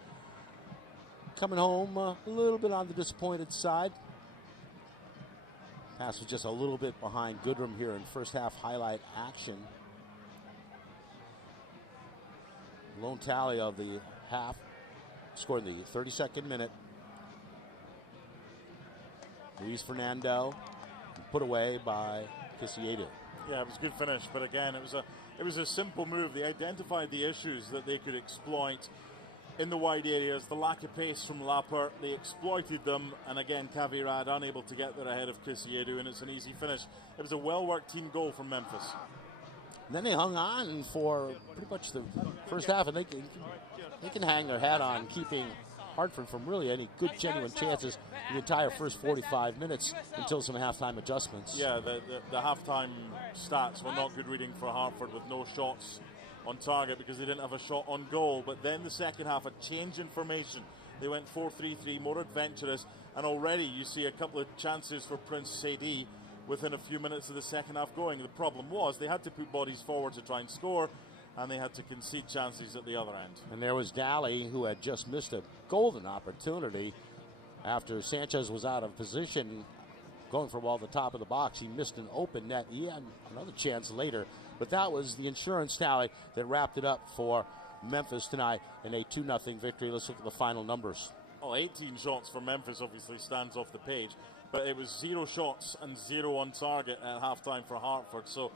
coming home a little bit on the disappointed side. Pass was just a little bit behind Goodrum here in first half highlight action. Lone tally of the half, scored in the 32nd minute. Luis Fernando put away by Kisiedu. Yeah, it was a good finish, but again, it was a simple move. They identified the issues that they could exploit in the wide areas, the lack of pace from Lapper. They exploited them, and again, Cavirad unable to get there ahead of Kisiedu, and it's an easy finish. It was a well-worked team goal from Memphis. And then they hung on for pretty much the first half, and they can hang their hat on keeping Hartford from really any good, genuine chances in the entire first 45 minutes until some halftime adjustments. Yeah, the halftime stats were not good reading for Hartford, with no shots on target because they didn't have a shot on goal. But then the second half, a change in formation. They went 4-3-3, more adventurous, and already you see a couple of chances for Prince Saidi within a few minutes of the second half going. The problem was they had to put bodies forward to try and score, and they had to concede chances at the other end. And there was Daly, who had just missed a golden opportunity after Sanchez was out of position, going for a ball at the top of the box. He missed an open net. He had another chance later, but that was the insurance tally that wrapped it up for Memphis tonight in a 2-0 victory. Let's look at the final numbers. Well, 18 shots for Memphis obviously stands off the page, but it was 0 shots and 0 on target at halftime for Hartford. So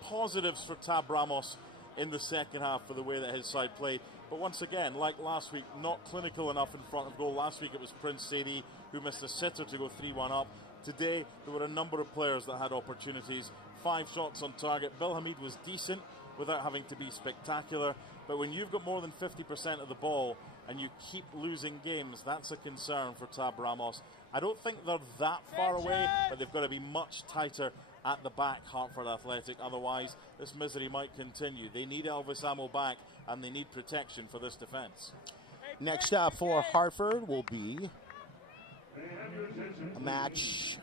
positives for Tab Ramos in the second half for the way that his side played. But once again, like last week, not clinical enough in front of goal. Last week it was Prince Saidi who missed a sitter to go 3-1 up. Today there were a number of players that had opportunities. 5 shots on target. Bill Hamid was decent without having to be spectacular. But when you've got more than 50% of the ball and you keep losing games, that's a concern for Tab Ramos. I don't think they're that far away, but they've got to be much tighter at the back, Hartford Athletic. Otherwise, this misery might continue. They need Elvis Ammo back, and they need protection for this defense. Next up for Hartford will be a match.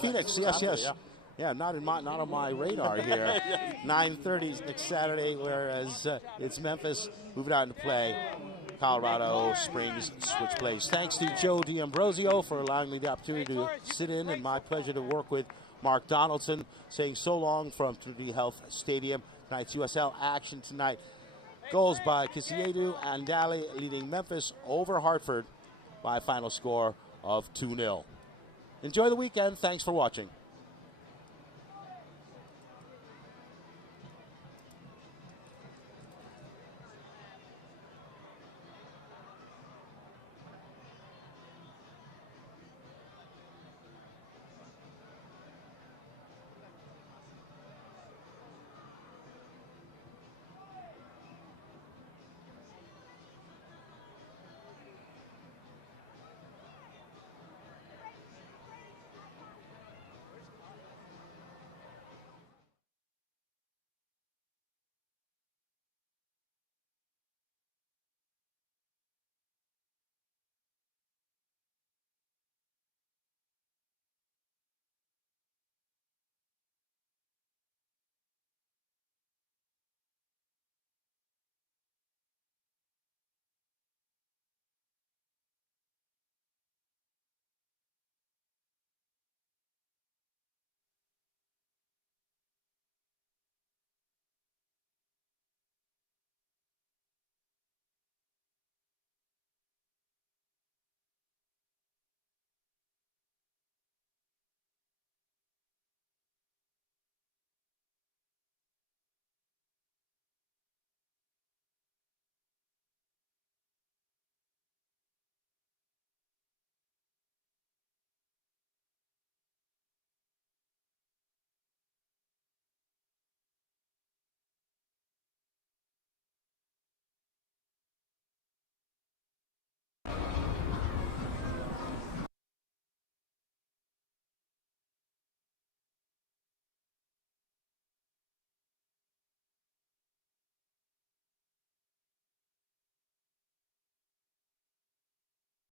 Phoenix. Yes. Yeah, not on my radar here. 9:30 next Saturday, whereas it's Memphis moving out to play Colorado Springs switch plays. Thanks to Joe D'Ambrosio for allowing me the opportunity to sit in, and my pleasure to work with Mark Donaldson, saying so long from Trinity Health Stadium. Tonight's USL action tonight. Goals by Kisiedu and Daly leading Memphis over Hartford by a final score of 2-0. Enjoy the weekend. Thanks for watching.